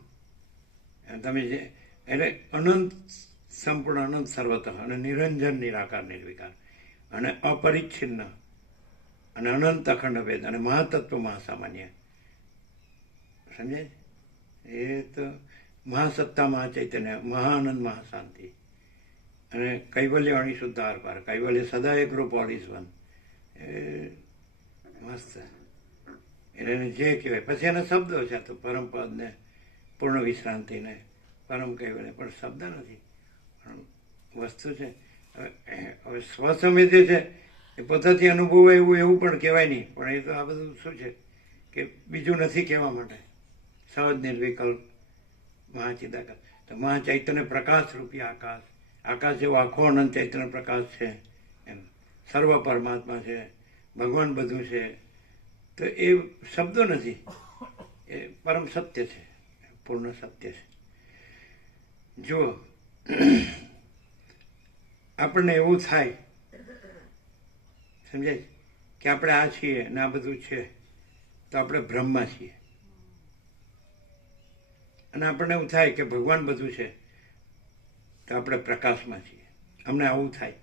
તમે જે એટલે અનંત, સંપૂર્ણ અનંત, સર્વતઃ અને નિરંજન, નિરાકાર, નિર્વિકાર અને અપરિચ્છિન્ન અને અનંત અખંડ ભેદ અને મહાતત્વ, મહાસામાન્ય. સમજે? એ તો મહાસત્તા, મહાચૈતન્ય, મહાનંદ, મહાશાંતિ અને કૈવલ્ય, અણી શુદ્ધ આર પાર. કૈવલ્ય સદા એક રૂપ, ઓલ ઇઝ વન. એ મસ્ત. એટલે જે કહેવાય પછી એના શબ્દો છે, તો પરમપદ ને પૂર્ણ વિશ્રાંતિ ને પરમ કૈવલ્ય, પણ શબ્દ નથી, પણ વસ્તુ છે. હવે સ્વસમિતિ છે એ પોતાથી અનુભવ એવું પણ કહેવાય નહીં. પણ એ તો આ બધું શું છે કે બીજું નથી કહેવા માટે. સહજ નિર્વિકલ્પ મહાચિદાકાશ. તો મહાચૈતન્ય પ્રકાશ રૂપી આકાશ. આકાશ જેવો આખો અનંત ચૈતન્ય પ્રકાશ છે એમ. સર્વ પરમાત્મા છે, ભગવાન બધું છે. તો એ શબ્દો નથી, એ પરમ સત્ય છે, પૂર્ણ સત્ય છે. જો આપણને એવું થાય, સમજાય કે આપણે આ છીએ ને આ બધું છે, તો આપણે બ્રહ્મમાં છીએ. અને આપણને એવું થાય કે ભગવાન બધું છે, તો આપણે પ્રકાશમાં છીએ. અમને આવું થાય.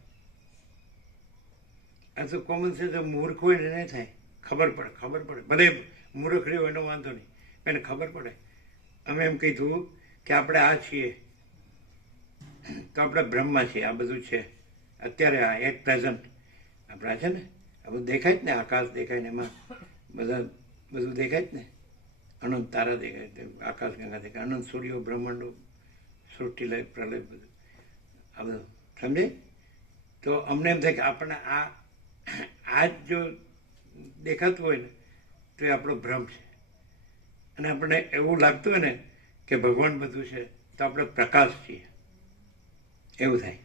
આ તો કોમન સેન્સ મૂર્ખ હોય ને નહીં થાય. ખબર પડે ભલે મૂર્ખ રહ્યો એનો વાંધો નહીં, એને ખબર પડે. અમે એમ કીધું કે આપણે આ છીએ તો આપણે બ્રહ્મમાં છીએ. આ બધું છે અત્યારે, આ એટ પ્રેઝન્ટ આપણા છે ને આ બધું દેખાય જ ને, આકાશ દેખાય ને એમાં બધું દેખાય જ ને, અનંત તારા દેખાય, આકાશ ગંગા દેખાય, અનંત સૂર્યો, બ્રહ્માંડો, સૃષ્ટિ લય, પ્રલય, બધું આ બધું સમજે. તો અમને એમ થાય કે આપણને આ જ જો દેખાતું હોય ને તો એ આપણો ભ્રમ છે. અને આપણને એવું લાગતું હોય ને કે ભગવાન બધું છે તો આપણે પ્રકાશ છીએ, એવું થાય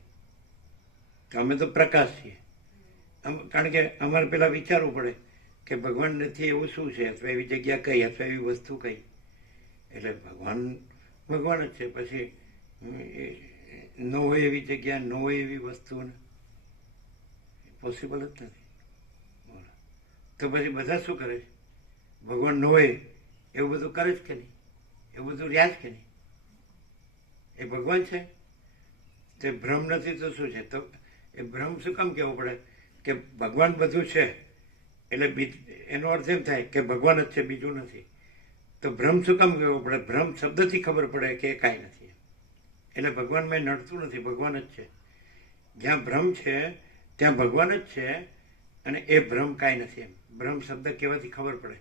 કે અમે તો પ્રકાશ છીએ. કારણ કે અમારે પેલા વિચારવું પડે કે ભગવાન નથી એવું શું છે, અથવા એવી જગ્યા કઈ, અથવા એવી વસ્તુ કઈ. એટલે ભગવાન જ છે. પછી ન હોય એવી જગ્યા, ન હોય એવી વસ્તુ પોસિબલ જ નથી. તો પછી બધા શું કરે છે? ભગવાન ન હોય એવું બધું કરે જ કે નહીં? એવું બધું રહ્યા જ કે નહીં? એ ભગવાન છે. તે ભ્રમ નથી તો શું છે? તો એ ભ્રમ શું કામ કહેવો પડે કે ભગવાન બધું છે? એટલે એનો અર્થ એમ થાય કે ભગવાન જ છે, બીજું નથી. તો ભ્રમ શું કામ કહેવો પડે? ભ્રમ શબ્દથી ખબર પડે કે કાંઈ નથી. એટલે ભગવાનમાં નડતું નથી, ભગવાન જ છે. જ્યાં ભ્રમ છે ત્યાં ભગવાન જ છે, અને એ ભ્રમ કાંઈ નથી. એમ ભ્રમ શબ્દ કહેવાથી ખબર પડે.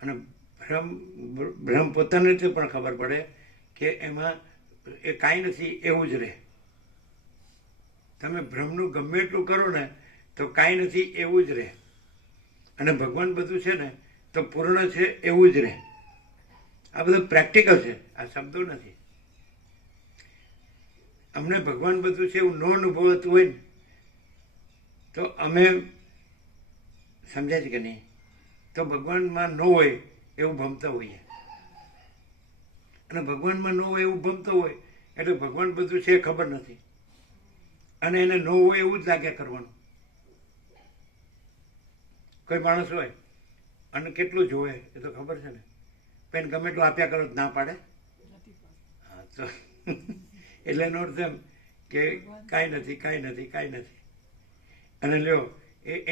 અને ભ્રમ પોતાને રીતે પણ ખબર પડે કે એમાં એ કાંઈ નથી એવું જ રહે. તમે ભ્રમનું ગમે એટલું કરો ને તો કાંઈ નથી એવું જ રહે. અને ભગવાન બધું છે ને તો પૂર્ણ છે એવું જ રહે. આ બધું પ્રેક્ટિકલ છે, આ શબ્દો નથી. અમને ભગવાન બધું છે એવું ન અનુભવાતું હોય ને તો અમે સમજાય છે કે નહીં? તો ભગવાનમાં ન હોય એવું ભમતા હોઈએ. અને ભગવાનમાં ન હોય એવું ભમતો હોય એટલે ભગવાન બધું છે ખબર નથી, અને એને ન હોય એવું જ લાગ્યા કરવાનું. કોઈ માણસ હોય અને કેટલું જોવે એ તો ખબર છે ને, પણ ગમે એટલું આપ્યા કરો ના પાડે. હા, તો એટલે એનો અર્થ એમ કે કાંઈ નથી, કાંઈ નથી, કાંઈ નથી. અને લ્યો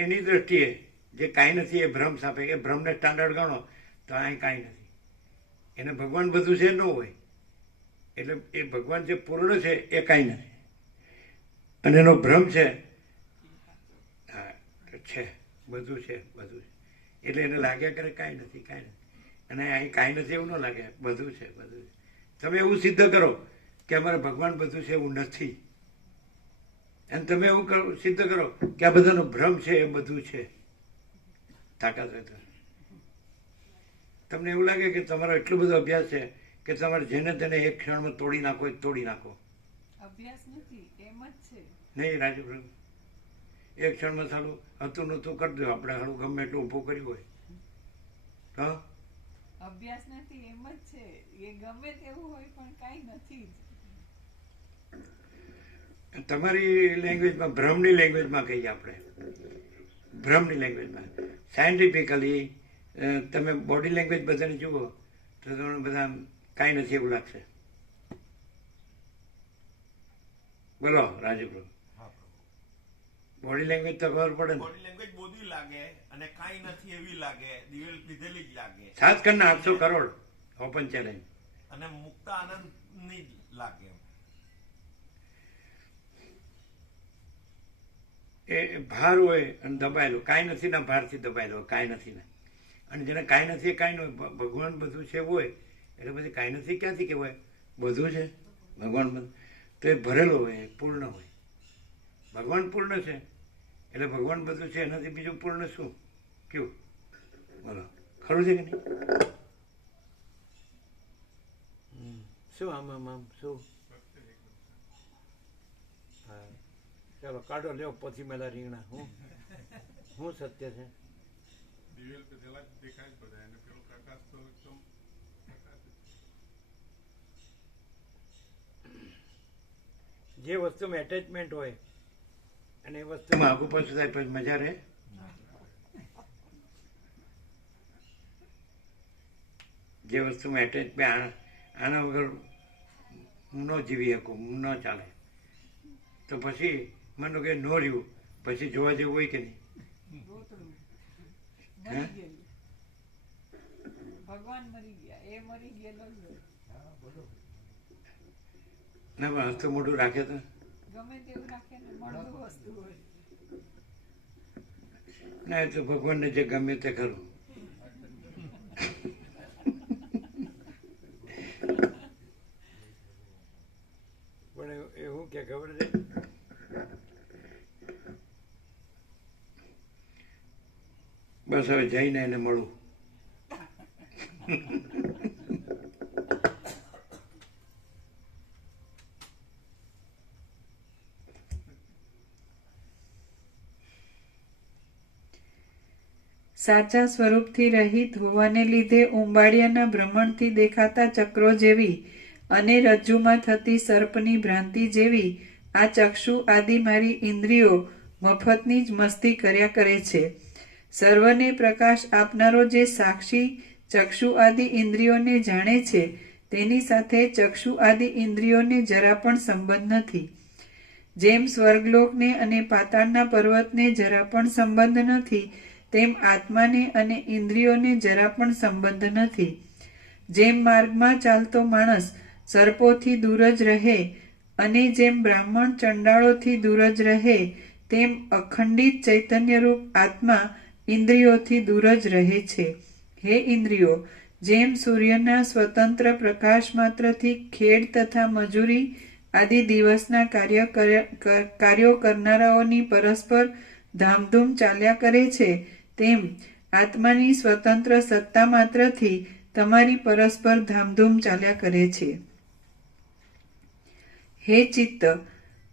એની દ્રષ્ટિએ જે કાંઈ નથી એ ભ્રમ સાપે, એ ભ્રમને સ્ટાન્ડર્ડ ગણો તો અહીં કાંઈ નથી. એને ભગવાન બધું છે ન હોય એટલે એ ભગવાન જે પૂર્ણ છે એ કાંઈ નથી. અને એનો ભ્રમ છે, હા છે, બધું છે, બધું છે. એટલે એને લાગ્યા કરે કાંઈ નથી, કાંઈ નથી. અને અહીં કાંઈ નથી એવું ન લાગે, બધું છે, બધું છે. તમે એવું સિદ્ધ કરો કે અમારે ભગવાન બધું છે એવું નથી, અને તમે એવું સિદ્ધ કરો કે આ બધાનો ભ્રમ છે એ બધું છે. તાકાત હોય તો તમને એવું લાગે કે તમારો એટલો બધો અભ્યાસ છે કે તમારે જેને તેને એક ક્ષણમાં તોડી નાખો એ તોડી નાખો. અભ્યાસ નથી, એમ જ છે. નહીં રાજુ, એક ક્ષણમાં સારું હતું નતું કરી દો આપણે, સારું ગમે એટલું ઊભું કર્યું હોય તો અભ્યાસ નથી, એમ જ છે. એ ગમે તેવું હોય પણ કાંઈ નથી જ. તમારી લેંગ્વેજમાં, ભ્રમની લેંગ્વેજમાં કહીએ આપણે, ભ્રમની લેંગ્વેજમાં. સાયન્ટિફિકલી તમે બોડી લેંગ્વેજ બધાને જુઓ તો તમને બધા કાંઈ નથી એવું લાગશે. બોલો રાજુ પ્રભુ, બોડી લેંગ્વેજ તો ખબર પડે ને. બોડી લેંગ્વેજ બોધી લાગે અને કાંઈ નથી એવી લાગે, દિવેલ પીધેલી જ લાગે. 7 કરોડ 800 કરોડ ઓપન ચેલેન્જ. અને મુક્ત આનંદની જ લાગે. એ ભાર હોય અને દબાયેલો, કાંઈ નથી ના ભારથી દબાયેલો, કાંઈ નથી ના. અને જેને કાંઈ નથી એ કાંઈ ન હોય. ભગવાન બધું છે હોય એટલે પછી કાંઈ નથી ક્યાંથી કહેવાય? બધું છે ભગવાન બધું. તો એ ભરેલો હોય, પૂર્ણ હોય. ભગવાન પૂર્ણ છે એટલે ભગવાન બધું છે, એનાથી બીજું પૂર્ણ શું કયું? બોલો, ખરું છે કે નહીં? શું આમ શું? હા, ચાલો કાઢો, લ્યો પછી મેલા રીંગણા. હું સત્ય છે? દિવેલ પેલા જ દેખાય જ બધા, અને પેલો પ્રકાશ તો એકદમ પ્રકાશ જ છે. જે વસ્તુમાં એટેચમેન્ટ હોય અને એ વસ્તુમાં આગુ પાછું થાય પછી મજા રહે. જે વસ્તુમાં એટેચમેન્ટ, આના વગર હું ન જીવી શકું, હું ન ચાલે, તો પછી માનો કે ન રહ્યું પછી જોવા જેવું હોય કે નહીં? ભગવાન મરી ગયા, એ મરી ગયેલો જ હોય. ના પણ હસતું મોઢું રાખે તો ગમે તેવું રાખે ને, મળતું વસ્તુ હોય. ના એ તો ભગવાનને જે ગમે તે ખરું. પણ એવું કે ખબર છે, બસ હવે જઈને એને મળું. સાચા સ્વરૂપથી રહિત હોવાને લીધે ઉંબાડિયાના ભ્રમણથી દેખાતા ચક્રો જેવી અને રજ્જુમાં થતી સર્પની ભ્રાંતિ જેવી આ ચક્ષુ આદિ મારી ઇન્દ્રિયો મફતની જ મસ્તી કર્યા કરે છે. સર્વને પ્રકાશ આપનારો જે સાક્ષી ચક્ષુ આદિ ઇન્દ્રિયોને જાણે છે તેની સાથે ચક્ષુ આદિ ઇન્દ્રિયોને જરા પણ સંબંધ નથી. જેમ સ્વર્ગલોકને અને પાતાળના પર્વતને જરા પણ સંબંધ નથી, તેમ આત્માને અને ઇન્દ્રિયોને જરા પણ સંબંધ નથી. જેમ માર્ગમાં ચાલતો માણસ સર્પોથી દૂર જ રહે અને જેમ બ્રાહ્મણ ચંડાળોથી દૂર જ રહે, તેમ અખંડિત ચૈતન્યરૂપ આત્મા ઇન્દ્રિયોથી દૂર જ રહે છે. હે ઇન્દ્રિયો, જેમ સૂર્યના સ્વતંત્ર પ્રકાશ માત્રથી ખેડ તથા મજૂરી આદિ દિવસના કાર્યો કરનારાઓની પરસ્પર ધામધૂમ ચાલ્યા કરે છે, તેમ આત્માની સ્વતંત્ર સત્તા માત્રથી તમારી પરસ્પર ધામધૂમ ચાલ્યા કરે છે. હે ચિત્ત,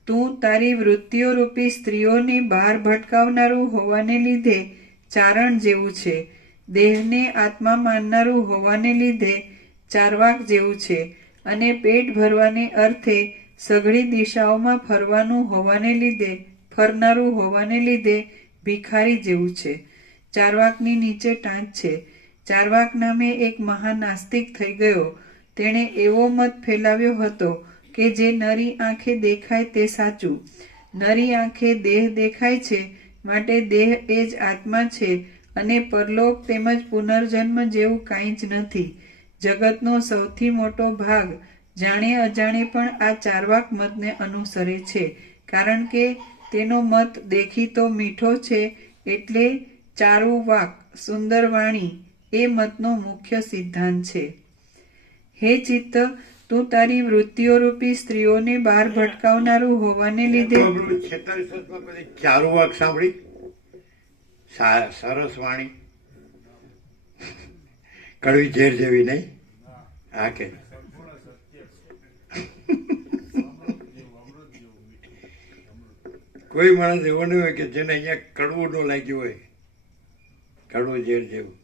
તું તારી વૃત્તિઓ રૂપી સ્ત્રીઓને બહાર ભટકાવનારું હોવાને લીધે ચારણ જેવું છે. દેહને આત્મા માનનારું હોવાને લીધે ચારવાક જેવું છે અને પેટ ભરવાને અર્થે સઘળી દિશાઓમાં ફરનારું હોવાને લીધે ભિખારી જેવું છે. ચારવાકની નીચે ટાંચ છે. ચારવાક નામે એક મહાનાસ્તિક થઈ ગયો. તેણે એવો મત ફેલાવ્યો હતો કે જે નરી આંખે દેખાય તે સાચું. નરી આંખે દેહ દેખાય છે, માટે દેહ એ જ આત્મા છે અને પરલોક તેમજ પુનર્જન્મ જેવું કાંઈ જ નથી. જગતનો સૌથી મોટો ભાગ જાણે અજાણે પણ આ ચારવાક મતને અનુસરે છે, કારણ કે તેનો મત દેખીતો મીઠો છે, એટલે ચારું વાક સુંદર વાણી એ મતનો મુખ્ય સિદ્ધાંત છે. હે ચિત્ત, તું તારી વૃત્તિઓ રૂપી સ્ત્રીઓને બહાર ભટકાવનારું હોવાને લીધે 46 ચારું વાક સાંભળી, સરસ વાણી, કડવી ઝેર જેવી નહીં. હા કે કોઈ માણસ એવો નહીં હોય કે જેને અહીંયા કડવું ન લાગ્યું હોય, કડવું ઝેર જેવું.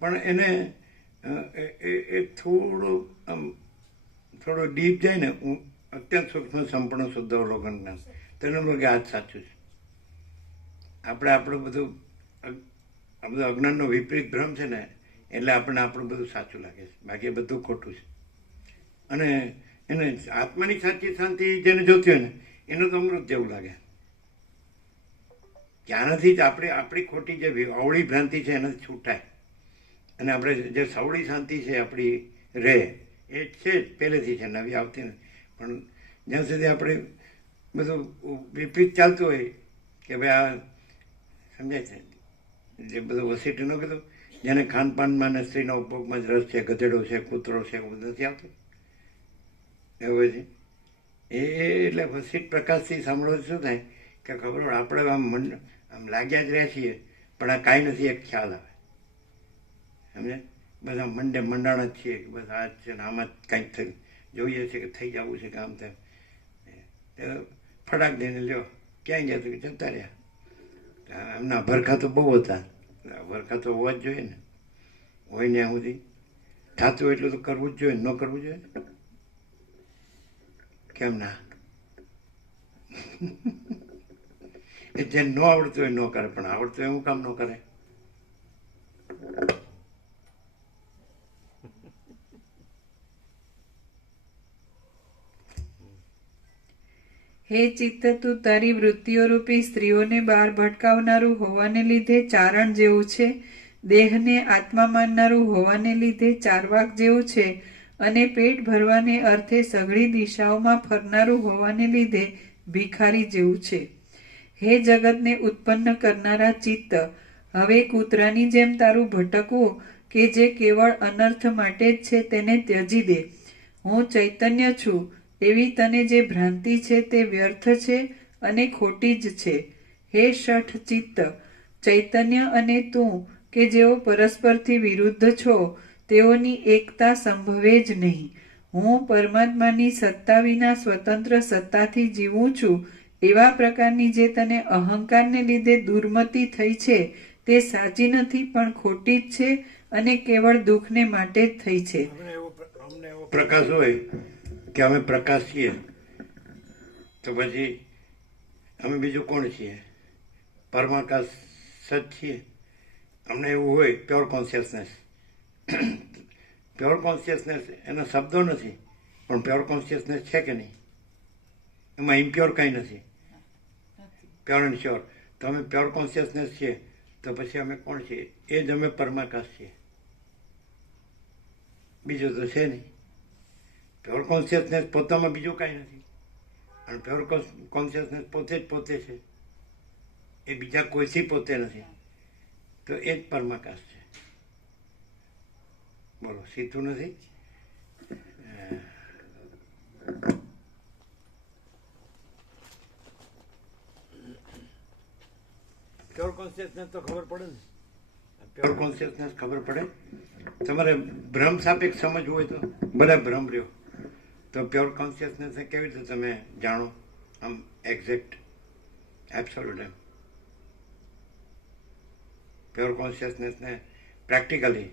પણ એને એ થોડો ડીપ જાય ને, અત્યંત સૂક્ષ્મ સંપૂર્ણ શુદ્ધ અવલોકન જ્ઞાન, તેને એમ કે આ જ સાચું છે. આપણું બધું અજ્ઞાનનો વિપરીત ભ્રમ છે ને, એટલે આપણું બધું સાચું લાગે છે, બાકી એ બધું ખોટું છે. અને એને આત્માની સાચી શાંતિ જેને જોતી હોય ને, એનું તો અમૃત જેવું લાગે. ત્યાંથી જ આપણી ખોટી જે અવળી ભ્રાંતિ છે એનાથી છૂટાય, અને આપણે જે સવળી શાંતિ છે આપણી રહે, એ છે જ પહેલેથી છે, નવી આવતી નથી. પણ જ્યાં સુધી આપણે બધું વિપરીત ચાલતું હોય કે ભાઈ આ સમજાય છે, જે બધું વસીટીનું કીધું, જેને ખાનપાનમાં ને સ્ત્રીના ઉપયોગમાં જ રસ છે, ગધેડો છે, કૂતરો છે, એવું બધું નથી આવતું. એવું છે એટલે વસીટ પ્રકાશથી સાંભળવા શું થાય કે ખબર આપણે આમ લાગ્યા જ રહ્યા છીએ, પણ આ કાંઈ નથી એક ખ્યાલ આવે. સમજે, બધા મંડાણા જ છીએ કે બસ આ જ છે ને આમાં જ કાંઈક થયું જોઈએ છે કે થઈ જવું છે કે આમ તેમ. ફટાક દઈને લ્યો ક્યાં ગયા તો કે જતા રહ્યા. એમના ભરખા તો બહુ હતા, ભરખા તો હોવા જ જોઈએ ને, હોય ને સુધી થતું એટલું તો કરવું જ જોઈએ, ન કરવું જોઈએ કેમ ના? એ જે ન આવડતું હોય ન કરે, પણ આવડતું હોય એવું કામ ન કરે. હે ચિત્ત, તું તારી વૃત્તિઓ રૂપી સ્ત્રીઓને બહાર ભટકાવનારું હોવાને લીધે ચારણ જેવું છે, દેહને આત્મા માનનારું હોવાને લીધે ચારવાક જેવું છે, અને પેટ ભરવાને અર્થે સઘળી દિશાઓમાં ફરનારું હોવાને લીધે ભિખારી જેવું છે. હે જગતને ઉત્પન્ન કરનારા ચિત્ત, હવે કૂતરાની જેમ તારું ભટકવું કે જે કેવળ અનર્થ માટે જ છે તેને ત્યજી દે. હું ચૈતન્ય છું એવી તને જે ભ્રાંતિ છે તે વ્યર્થ છે અને ખોટી જ છે. હે શઠ ચિત્ત, ચૈતન્ય અને તું કે જેઓ પરસ્પરથી વિરુદ્ધ છો તેઓની એકતા સંભવે જ નહીં. હું પરમાત્માની સત્તા વિના સ્વતંત્ર સત્તાથી જીવું છું એવા પ્રકારની જે તને અહંકારને લીધે દુર્મતિ થઈ છે તે સાચી નથી પણ ખોટી જ છે અને કેવળ દુઃખને માટે જ થઈ છે. અમને એવો પ્રકાશ હોય કે અમે પ્રકાશ છીએ તો પછી અમે બીજું કોણ છીએ? પરમાકાશ સચ છીએ. અમને એવું હોય પ્યોર કોન્શિયસનેસ. પ્યોર કોન્શિયસનેસ એના શબ્દો નથી પણ પ્યોર કોન્શિયસનેસ છે કે નહીં? એમાં ઇમ્પ્યોર કાંઈ નથી, પ્યોર એન્ડ શ્યોર. તો અમે પ્યોર કોન્શિયસનેસ છીએ તો પછી અમે કોણ છીએ? એ જ અમે પરમાકાશ છીએ, બીજું તો છે નહીં. પ્યોર કોન્શિયસનેસ પોતામાં બીજું કાંઈ નથી અને પ્યોર કોન્શિયસનેસ પોતે જ પોતે છે, એ બીજા કોઈથી પોતે નથી. તો એ જ પરમાકાશ છે. બોલો, સીધું નથી? પ્યોર કોન્શિયસનેસ તો ખબર પડે ને. પ્યોર કોન્શિયસનેસ ખબર પડે. તમારે ભ્રમ સાપેક્ષ સમજવું હોય તો બધા ભ્રમ રહ્યો તો પ્યોર કોન્શિયસનેસ કેવી રીતે તમે જાણો આમ એક્ઝેક્ટ એબ્સોલ્યુટ? એમ પ્યોર કોન્શિયસનેસને પ્રેક્ટિકલી,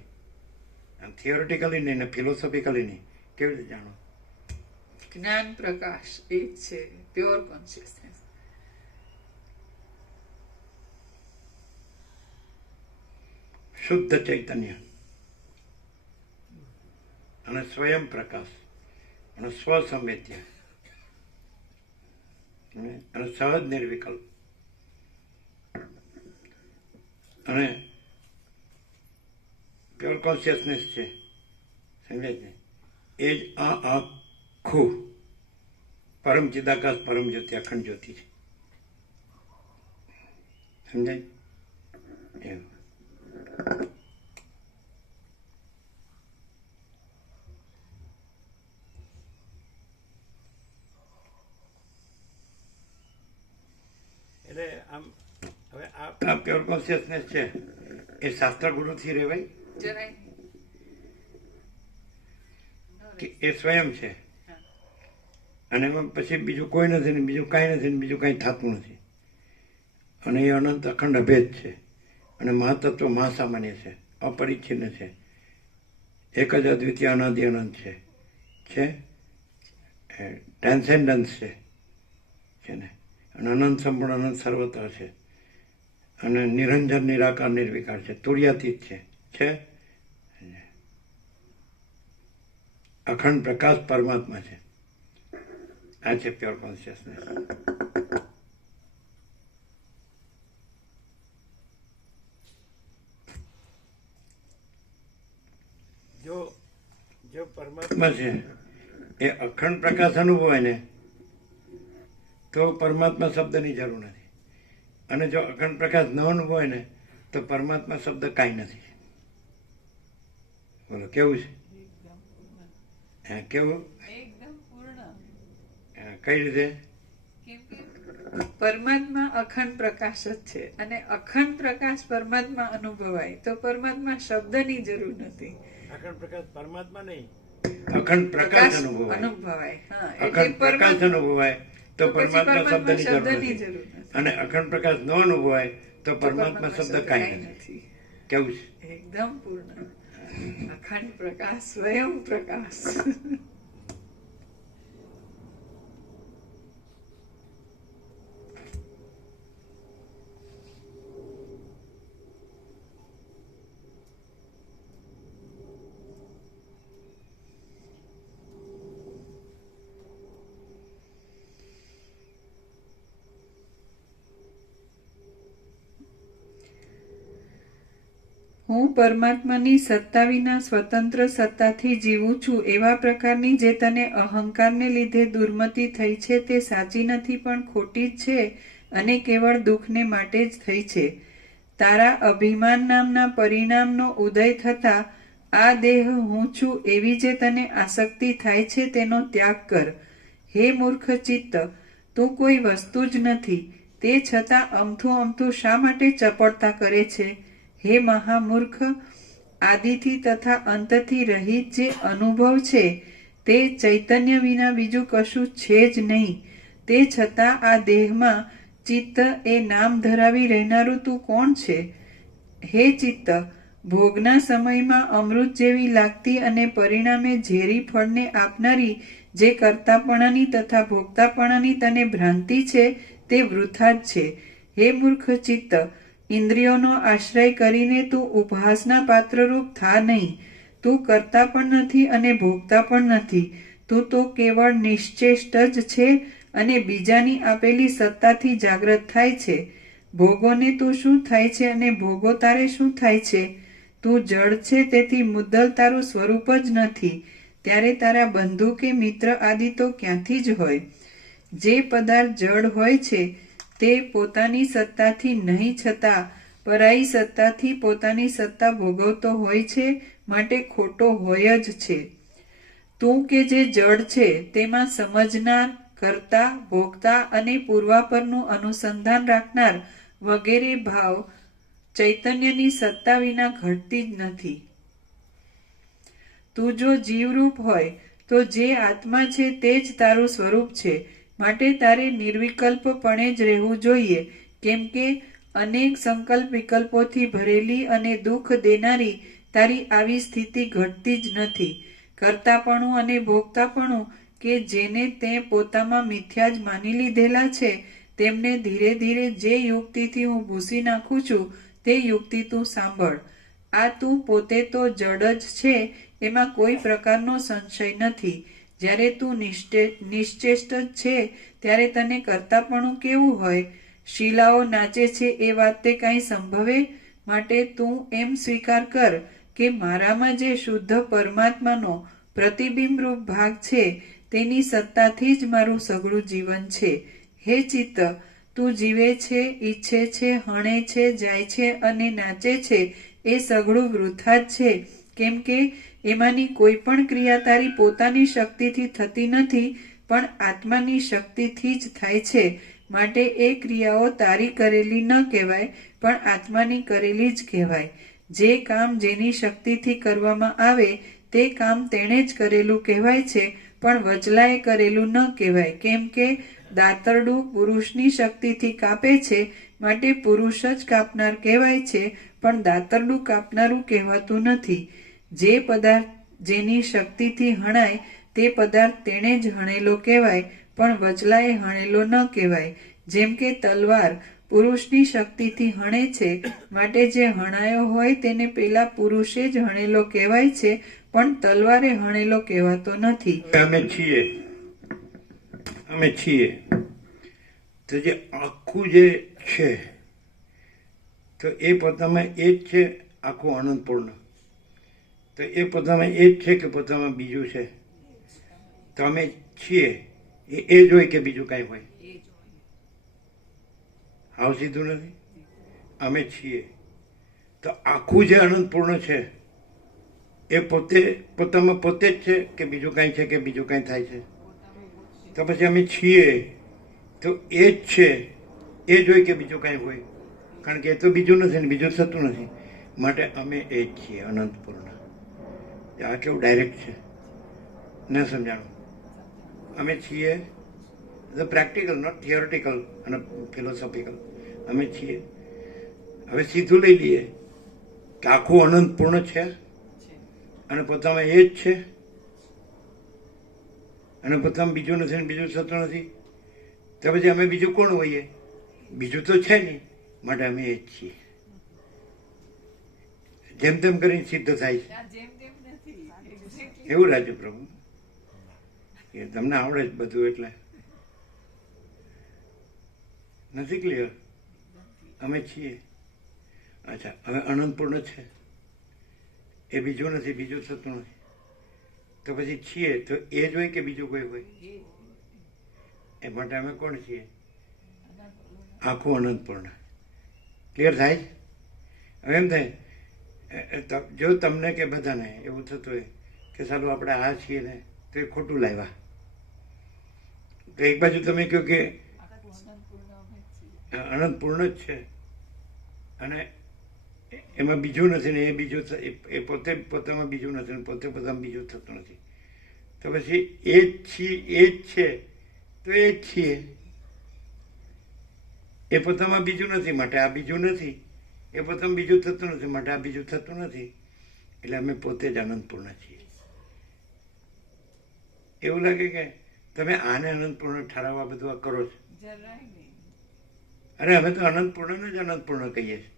થિયોરિટિકલી નહીં ને ફિલોસોફિકલી નહીં, કેવી રીતે જાણો? જ્ઞાન પ્રકાશ એ જ છે પ્યોર કોન્શિયસનેસ. શુદ્ધ ચૈતન્ય અને સ્વયં પ્રકાશ અને સ્વસંવેદ્ય અને સહજ નિર્વિકલ્પ અને પ્યોર કોન્શિયસનેસ છે, સમજે છે? એ જ આ આખું પરમ ચિદાકાશ પરમ જ્યોતિ અખંડ જ્યોતિ છે. સમજાય? એવું. એટલે આમ હવે આ પ્યોર કોન્શિયસનેસ છે એ શાસ્ત્ર ગુરુથી રહેવાય જરાય કે એ સ્વયં છે અને એમાં પછી બીજું કોઈ નથી ને બીજું કાંઈ નથી ને બીજું કાંઈ થતું નથી અને એ અનંત અખંડ અભેદ છે અને મહાતત્વ મહાસામાન્ય છે, અપરિચ્છિન્ન છે, એક જ અદ્વિતીય અનાદિ અનંત છે ટ્રાન્સેન્ડન્સ છે ને, અને અનંત સંપૂર્ણ અનંત સર્વત્ર છે અને નિરંજન નિરાકાર નિર્વિકાર છે, તુર્યાતીત છે અખંડ પ્રકાશ પરમાત્મા છે. આ છે પ્યોર કોન્શિયસનેસ. જો પરમાત્મા છે એ અખંડ પ્રકાશ અનુભવાય ને તો પરમાત્મા શબ્દની જરૂર નથી, અને જો અખંડ પ્રકાશ ન અનુભવાય ને તો પરમાત્મા શબ્દ કાંઈ નથી. બોલો, કેવું છે? હા, કેવું? એકદમ પૂર્ણ. કઈ રીતે? કેમ કે પરમાત્મા અખંડ પ્રકાશ જ છે અને અખંડ પ્રકાશ પરમાત્મા અનુભવાય તો પરમાત્મા શબ્દની જરૂર નથી. અખંડ પ્રકાશ પરમાત્મા નહીં, અખંડ પ્રકાશ અનુભવાય. અખંડ પ્રકાશ અનુભવાય તો પરમાત્મા શબ્દની જરૂર નથી, અને અખંડ પ્રકાશ ન અનુભવાય તો પરમાત્મા શબ્દ કાંઈ નથી. કેવું છે? એકદમ પૂર્ણ અખંડ પ્રકાશ, સ્વયં પ્રકાશ. હું પરમાત્માની સત્તા વિના સ્વતંત્ર સત્તાથી જીવું છું એવા પ્રકારની જે તને અહંકારને લીધે દુર્મતિ થઈ છે તે સાચી નથી પણ ખોટી જ છે અને કેવળ દુઃખને માટે જ થઈ છે. તારા અભિમાન નામના પરિણામનો ઉદય થતા આ દેહ હું છું એવી જે તને આસક્તિ થાય છે તેનો ત્યાગ કર. હે મૂર્ખ ચિત્ત, તું કોઈ વસ્તુ જ નથી, તે છતાં અમથું અમથું શા માટે ચપળતા કરે છે? હે મહામૂર્ખ, આદિથી તથા અંતથી રહિત જે અનુભવ છે તે ચૈતન્ય વિના બીજું કશું છે જ નહીં. તે છતાં આ દેહમાં ચિત્ત એ નામ ધરાવી રહેનારું તું કોણ છે? હે ચિત્ત, ભોગના સમયમાં અમૃત જેવી લાગતી અને પરિણામે ઝેરી ફળને આપનારી જે કર્તાપણાની તથા ભોગતાપણાની તને ભ્રાંતિ છે તે વૃથા જ છે. હે મૂર્ખ ચિત્ત, ઇન્દ્રિયોનો આશ્રય કરીને તું ઉપહાસના પાત્રરૂપ થા નહીં. તું કરતા પણ નથી અને ભોગતા પણ નથી. તું તો કેવળ નિશ્ચેષ્ટ જ છે અને બીજાની આપેલી સત્તાથી જાગ્રત થાય છે. ભોગોને તું શું થાય છે અને ભોગો તારે શું થાય છે? તું જડ છે, તેથી મુદ્દલ તારું સ્વરૂપ જ નથી. ત્યારે તારા બંધુ કે મિત્ર આદિ તો ક્યાંથી જ હોય? જે પદાર્થ જડ હોય છે તે પોતાની સત્તાથી નહીં છતાં પરાઈ સત્તાથી પોતાની સત્તા ભોગવતો હોય છે, માટે ખોટો હોય જ છે. તું કે જે જડ છે તેમાં સમજનાર, કરતા, ભોગતા અને પૂર્વાપરનું અનુસંધાન રાખનાર વગેરે ભાવ ચૈતન્યની સત્તા વિના ઘટતી જ નથી. તું જો જીવરૂપ હોય તો જે આત્મા છે તે જ તારું સ્વરૂપ છે. માટે તારે નિર્વિકલ્પપણે જ રહેવું જોઈએ, કેમ કે અનેક સંકલ્પ વિકલ્પોથી ભરેલી અને દુઃખ દેનારી તારી આવી સ્થિતિ ઘટતી જ નથી. કરતાપણું અને ભોગતાપણું કે જેને તે પોતામાં મિથ્યા જ માની લીધેલા છે તેમને ધીરે ધીરે જે યુક્તિથી હું ભૂસી નાખું છું તે યુક્તિ તું સાંભળ. આ તું પોતે તો જડ જ છે, એમાં કોઈ પ્રકારનો સંશય નથી. જ્યારે તું નિશ્ચેષ્ટ જ છે ત્યારે તને કરતાપણું કેવું હોય? શીલાઓ નાચે છે એ વાત તે કાંઈ સંભવે? માટે તું એમ સ્વીકાર કર કે મારામાં જે શુદ્ધ પરમાત્માનો પ્રતિબિંબરૂપ ભાગ છે તેની સત્તાથી જ મારું સઘળું જીવન છે. હે ચિત્ત, તું જીવે છે, ઈચ્છે છે, હણે છે, જાય છે અને નાચે છે એ સઘળું વૃથા જ છે, કેમ કે એમાંની કોઈ પણ ક્રિયા તારી પોતાની શક્તિથી થતી નથી, પણ આત્માની શક્તિથી જ થાય છે. માટે એ ક્રિયાઓ તારી કરેલી ન કહેવાય, પણ આત્માની કરેલી જ કહેવાય. જે કામ જેની શક્તિથી કરવામાં આવે તે કામ તેણે જ કરેલું કહેવાય છે, પણ વચલાએ કરેલું ન કહેવાય. કેમ કે દાતરડું પુરુષની શક્તિથી કાપે છે, માટે પુરુષ જ કાપનાર કહેવાય છે, પણ દાતરડું કાપનારું કહેવાતું નથી. જે પદાર્થ જેની શક્તિથી હણાય તે પદાર્થ તેણે જ હણેલો કહેવાય, પણ વચલાએ હણેલો ન કહેવાય. જેમ કે તલવાર પુરુષની શક્તિથી હણે છે, માટે જે હણાયો હોય તેને પેલા પુરુષે જ હણેલો કહેવાય છે, પણ તલવારે હણેલો કહેવાતો નથી. અમે છીએ તો જે આખું જે છે તો એ પોતામાં એ જ છે, આખું આનંદપૂર્ણ. તો એ પોતામાં એ જ છે કે પોતામાં બીજું છે? તો અમે છીએ એ જ હોય કે બીજું કાંઈ હોય? હાવ સીધું નથી. અમે છીએ તો આખું જે આનંદપૂર્ણ છે એ પોતામાં પોતે જ છે કે બીજું કાંઈ છે કે બીજું કાંઈ થાય છે? તો પછી અમે છીએ તો એ જ છે, એ જ હોય કે બીજું કાંઈ હોય? કારણ કે એ તો બીજું નથી ને બીજું થતું નથી. માટે અમે એ જ છીએ, અનંતપૂર્ણ. આ કેવું ડાયરેક્ટ છે, ન સમજાણું? અમે છીએ ધ પ્રેક્ટિકલ, નોટ થિયોરિટિકલ અને ફિલોસોફિકલ. અમે છીએ. હવે સીધું લઈ લઈએ કે આખું અનંતપૂર્ણ છે અને પોતામાં એ જ છે અને પોતામાં બીજું નથી ને બીજું થતું નથી. તો પછી અમે બીજું કોણ હોઈએ? બીજું તો છે નહીં. માટે અમે એ જ છીએ. જેમ તેમ કરીને સિદ્ધ થાય છે એવું રાજુ પ્રભુ? એ તમને આવડે જ બધું એટલે નથી ક્લિયર? અમે છીએ. અચ્છા, હવે અનંતપૂર્ણ છે એ બીજું નથી, બીજું થતું નથી. તો પછી છીએ તો એ જ હોય કે બીજું કોઈ હોય? એ માટે અમે કોણ છીએ? આખું અનંતપૂર્ણ. ક્લિયર થાય છે? હવે એમ થાય જો તમને કે બધાને એવું થતું હોય કે સાલું આપણે આ છીએ ને તો એ ખોટું લાવ્યા, તો એક બાજુ તમે કહો કે અનંતપૂર્ણ જ છે અને એમાં બીજું નથી ને એ બીજું એ પોતે પોતામાં બીજું નથી ને પોતે પોતામાં બીજું થતું નથી, તો પછી એ જ છીએ એ જ છે તો એ જ છીએ. એ પોતામાં બીજું નથી માટે આ બીજું નથી, એ પોતામાં બીજું થતું નથી માટે આ બીજું થતું નથી, એટલે અમે પોતે જ અનંતપૂર્ણ છીએ. એવું લાગે કે તમે આને અનંતપૂર્ણ ઠરાવવા બધું આ કરો છો. અરે અમે તો અનંતપૂર્ણને જ અનંતપૂર્ણ કહીએ છીએ.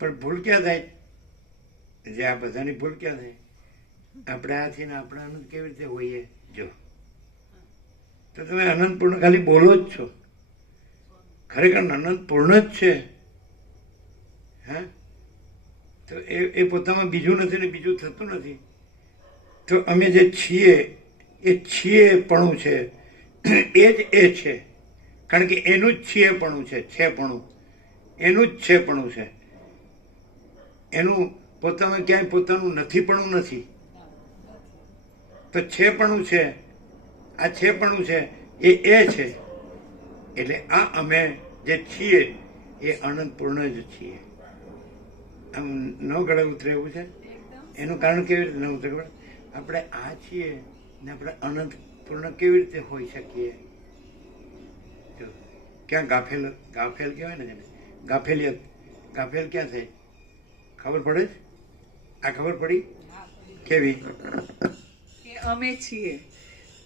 પણ ભૂલ ક્યાં થાય? જે આ બધાની ભૂલ ક્યાં થાય? આપણે આ છીએ ને આપણે અનંત કેવી રીતે હોઈએ? જો તો તમે અનંતપૂર્ણ ખાલી બોલો જ છો, ખરેખર અનંતપૂર્ણ જ છે. હા, તો એ પોતામાં બીજું નથી ને બીજું થતું નથી. તો અમે જે છીએ એ છીએપણું છે, એ જ એ છે, કારણ કે એનું જ છીએપણું છેપણું એનું જ છેપણું છે. એનું પોતામાં ક્યાંય પોતાનું નથીપણું નથી. તો છેપણું છે, આ છેપણું છે એ છે. એટલે આ અમે જે છીએ એ અનંતપૂર્ણ જ છીએ. આમ ન ગળે ઉતરે એવું છે. એનું કારણ કેવી રીતે ન ઉતરે ખબર? આપણે આ છીએ ને આપણે અનંતપૂર્ણ કેવી રીતે હોઈ શકીએ? જો ક્યાં ગાફેલ કહેવાય ને જેને ગાફેલિયત, ગાફેલ ક્યાં થાય? ખબર પડે છે? આ ખબર પડી કેવી? કે અમે છીએ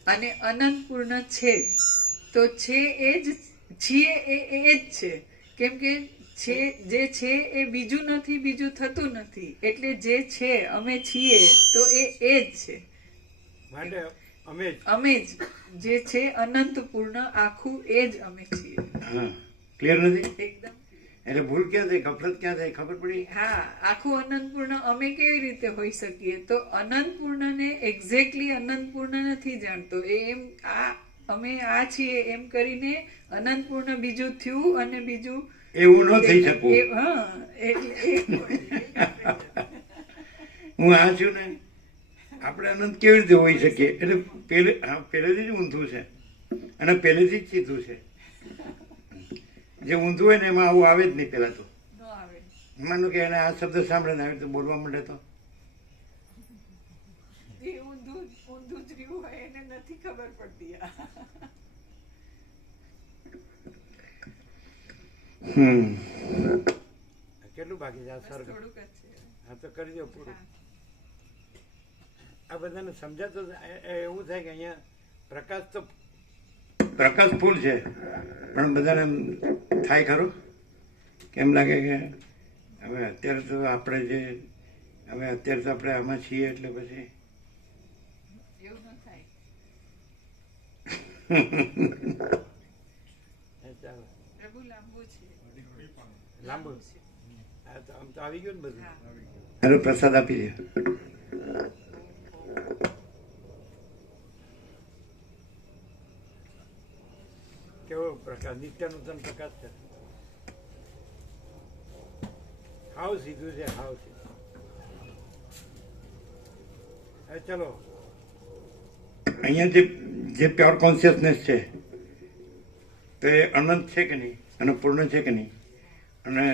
અને અનંતપૂર્ણ છે, તો છે એ જ છીએ એ જ છે. કેમ કે છે જે છે એ બીજું નથી, બીજું થતું નથી. એટલે જે છે અમે છીએ તો એ જ છે. માટે અમે જ અમે જ જે છે અનંતપૂર્ણ આખું એ જ અમે છીએ. હા, ક્લિયર નથી? એકદમ. એટલે ભૂલ ક્યાં થઈ, ગફલત ક્યાં થઈ? ખબર પડી? હા, આખું અનંતપૂર્ણ અમે કેવી રીતે હોઈ શકીએ? તો અનંતપૂર્ણને એક્ઝેક્ટલી અનંતપૂર્ણ નથી જાણતો. એમ આ અમે આ છીએ એમ કરીને અનંતપૂર્ણ બીજું થયું અને બીજું એવું ન થઈ શકું. હા, એટલે હું આ છું ને આપણે અનંત કેવી રીતે હોઈ શકીએ? એટલે પહેલેથી જ ઊંધું છે અને પહેલેથી જ સીધું છે. જે ઊંધું હોય ને એમાં આવું આવે જ નહીં. પહેલા તો ન આવે. માનો કે એને આ શબ્દ સાંભળે ને આવી રીતે બોલવા માંડે તો એ ઊંધું જ રહ્યું હોય એને નથી ખબર પડતી. કેટલું બાકી છે આ સર? થોડુંક જ છે. હા તો કરી દો પૂરું. આ બધાને સમજાતો એવું થાય કે અહીંયા પ્રકાશ તો પ્રકાશ ફૂલ છે, પણ બધાને એમ થાય ખરું? કેમ લાગે કે હવે અત્યારે તો આપણે આમાં છીએ એટલે પછી એવું ન થાય. ચાલો પ્રભુ લાંબુ છે. લાંબુ હા તો આમ તો આવી ગયું ને બધું. હાલો પ્રસાદ આપી દે. કેવો પ્રકાશ? નિત્ય નૂતન પ્રકાશ છે. હાવ સીધું છે, હાવ સીધું. હવે ચલો અહીંયા જે પ્યોર કોન્શિયસનેસ છે તો એ અનંત છે કે નહીં અને પૂર્ણ છે કે નહીં, અને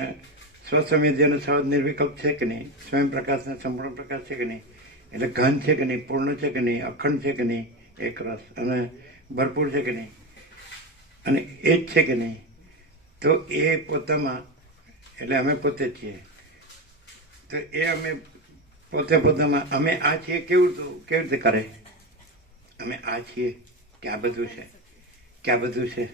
સ્વસંવેદ્ય અને સહજ નિર્વિકલ્પ છે કે નહીં, સ્વયં પ્રકાશના સંપૂર્ણ પ્રકાશ છે કે નહીં, એટલે ઘન છે કે નહીં, પૂર્ણ છે કે નહીં, અખંડ છે કે નહીં, એક રસ અને ભરપૂર છે કે નહીં, અને એ જ છે કે નહીં, તો એ પોતામાં એટલે અમે પોતે જ છીએ. તો એ અમે પોતામાં અમે આ છીએ કેવી રીતે કરે? અમે આ છીએ કે આ બધું છે, કે આ બધું છે.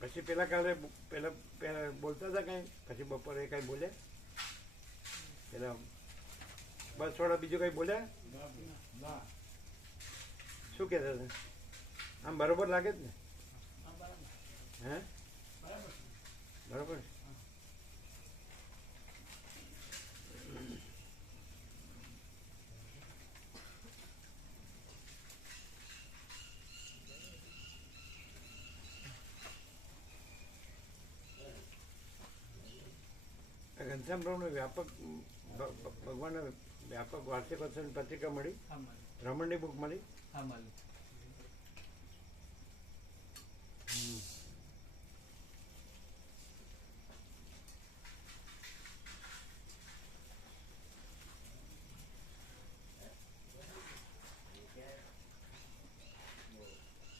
પછી પેલા કાલે પેલા બોલતા હતા કઈ, પછી બપોરે કઈ બોલે એટલે બસ થોડા બીજું કંઈ બોલ્યા શું કહેતા હતા આમ બરોબર લાગે જ ને હે બરોબર ઘનશ્યામ પ્રભુને વ્યાપક ભગવાનના વ્યાપક વાર્ષિક ઉત્સવની પત્રિકા મળી રમણની બુક મળી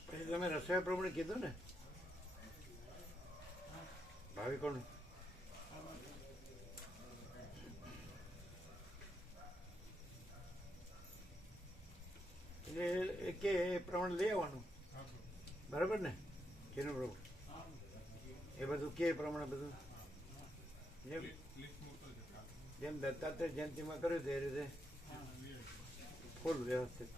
પછી તમે રસોઈ પ્રભુને કીધું ને ભાવિકોને એટલે કે એ પ્રમાણે લઈ આવવાનું બરાબર ને કેનું પ્રભુ એ બધું કે પ્રમાણે બધું જેમ દત્તાત્રેય જયંતિમાં કર્યું તે રીતે ફૂલ વ્યવસ્થિત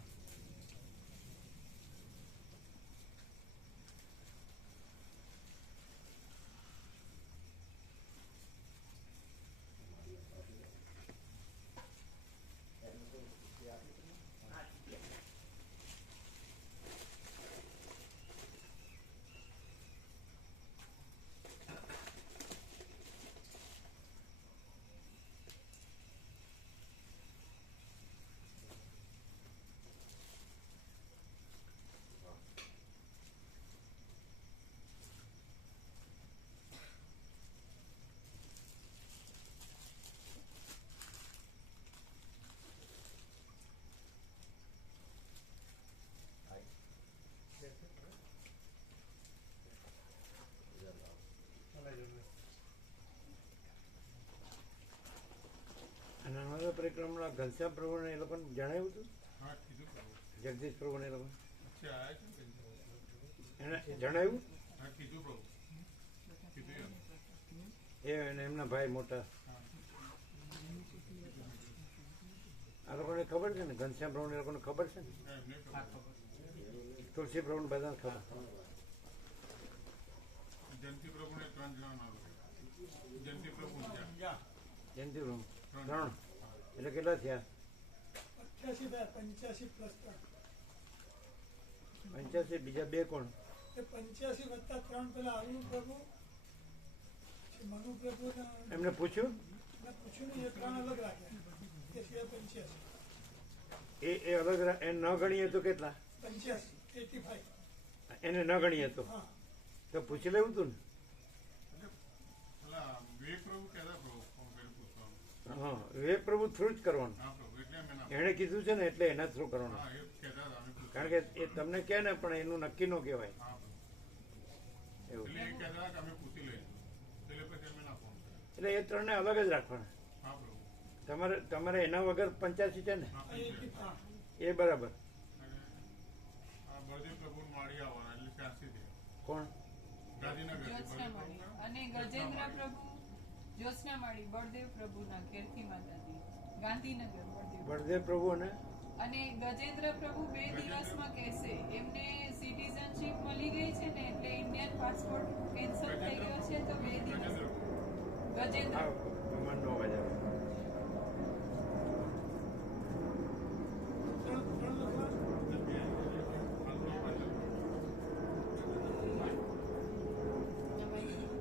અને નર્મદા પરિક્રમા ઘનશ્યામ પ્રભુને એ લોકોને જણાવ્યું હતું જગદીશ પ્રભુને એ લોકો એને જણાવ્યું એ અને એમના ભાઈ મોટા આ લોકોને ખબર છે ને ઘનશ્યામ પ્રભુને એ લોકોને ખબર છે ને તુલસી પ્રભુને બધાને ખબર જયંતિ પ્રભુને 3 જણા જયંતિ પ્રભુ જયંતિ પ્રભુ 3 એટલે કેટલા થયા 85 પ્લસ 85 બીજા 2 કોણ 85 વત્તા 3 પેલા અરુણ પ્રભુ મનુ પ્રભુ એમને પૂછ્યું પૂછ્યું ને એ 3 અલગ રાખ્યા કે સિવાય 85 એ અલગ એ ન ગણીએ તો કેટલા 85 એને ન ગણીએ તો હા તો પૂછી લેવું હતું પેલા વિવેક પ્રભુ કહેતા પ્રભુ પૂછવાનું ને હા વિવેક પ્રભુ થ્રુ જ કરવાનું હા પ્રભુ એટલે મેં એણે કીધું છે ને એટલે એના થ્રુ કરવાનું હા એ કહેતા હતા અમે પૂછ્યું. કારણ કે એ તમને કહે ને પણ એનું નક્કી ન કહેવાય હા પ્રભુ એવું એટલે એ કહેતા હતા કે અમે પૂછી લઈશું એટલે પછી અમે ના ફોન કર્યો એટલે એ 3 ને અલગ જ રાખવાના હા પ્રભુ તમારે એના વગર 85 છે ને હા એ બરાબર અને આ બળદેવ પ્રભુ માળી આવવાના એટલે ત્યાંથી થયા કોણ ગાંધીનગર જ્યોત્સના માળી અને ગજેન્દ્ર પ્રભુ જ્યોત્સના માળી બળદેવ પ્રભુના કેરથી માતાજી ગાંધીનગર બળદેવ પ્રભુ અને ગજેન્દ્ર પ્રભુ 2 દિવસમાં કહેશે એમને સિટીઝનશીપ મળી ગઈ છે ને એટલે ઇન્ડિયન પાસપોર્ટ કેન્સલ થઈ ગયો છે તો 2 દિવસ ગજેન્દ્ર ભગવાનનો અવાજ આવે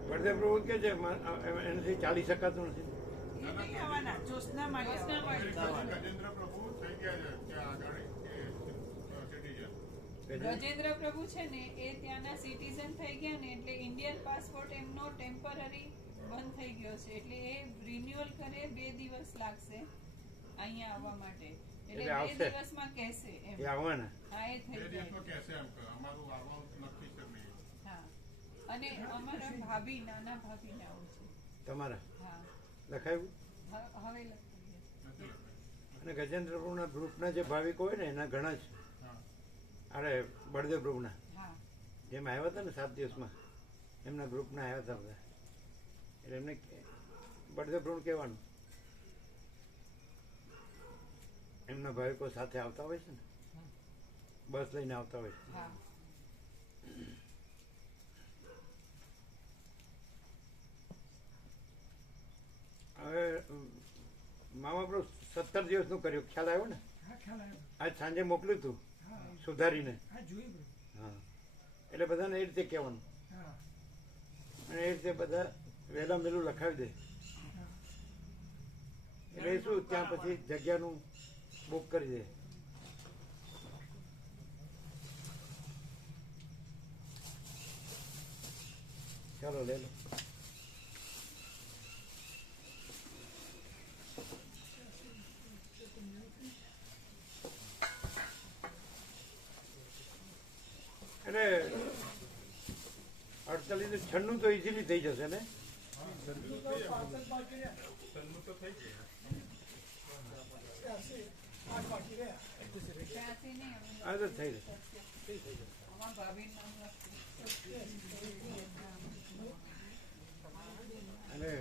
બળદેવ પ્રભુ કે છે એનાથી ચાલી શકાતું નથી જ્યોત્સના માળી ગજેન્દ્ર પ્રભુ થઈ ગયા છે ત્યાં આગળ સિટીઝન ગજેન્દ્ર પ્રભુ છે ને એ ત્યાંના સિટીઝન થઈ ગયા ને એટલે ઇન્ડિયન પાસપોર્ટ એમનો ટેમ્પરરી બંધ થઈ ગયો છે એટલે એ રિન્યુઅલ કરે 2 દિવસ લાગશે અહીંયા આવવા માટે એટલે 2 દિવસમાં કહેશે એમ એ આવવાના હા એ થઈ 2 જાય દિવસમાં કહેશે એમ કે અમારું આવવાનું નક્કી છે નહીં હા અને અમારા ભાભી નાના ભાભીને આવું છે તમારા હા લખાયું હવે લખાઈએ નથી લખાયું. અને ગજેન્દ્ર પ્રભુના ગ્રુપના જે ભાવિકો હોય ને એના ઘણા છે હા અરે બળદેવ પ્રભુના હા જેમ આવ્યા હતા ને 7 દિવસમાં એમના ગ્રુપના આવ્યા હતા બધા એટલે એમને બળદેવ પ્રભુ કહેવાનું એમના ભાવિકો સાથે આવતા હોય છે ને, બસ લઈને આવતા હોય છે. હા. હવે મામા પ્રભુ 17 દિવસનું કર્યું, ખ્યાલ આવ્યો ને? હા ખ્યાલ આવ્યો. આજ સાંજે મોકલ્યું હતું હા સુધારીને. હા જોયું પ્રભુ. હા, એટલે બધાને એ રીતે કહેવાનું, હા અને એ રીતે બધા વહેલા મેલું લખાવી દે. એટલે એ શું ત્યાં પછી જગ્યાનું બુક કરી દે. ચાલો લે લો. એટલે 48 ને 96 તો ઇઝીલી થઈ જશે ને? પાર્સલ બાકી રહ્યા. જન્મ તો થઈ ગયો. 8 બાકી રહ્યા. ત્યાંથી નહીં, આ તો થઈ જશે. અમારા ભાભીનું નામ લખી. અને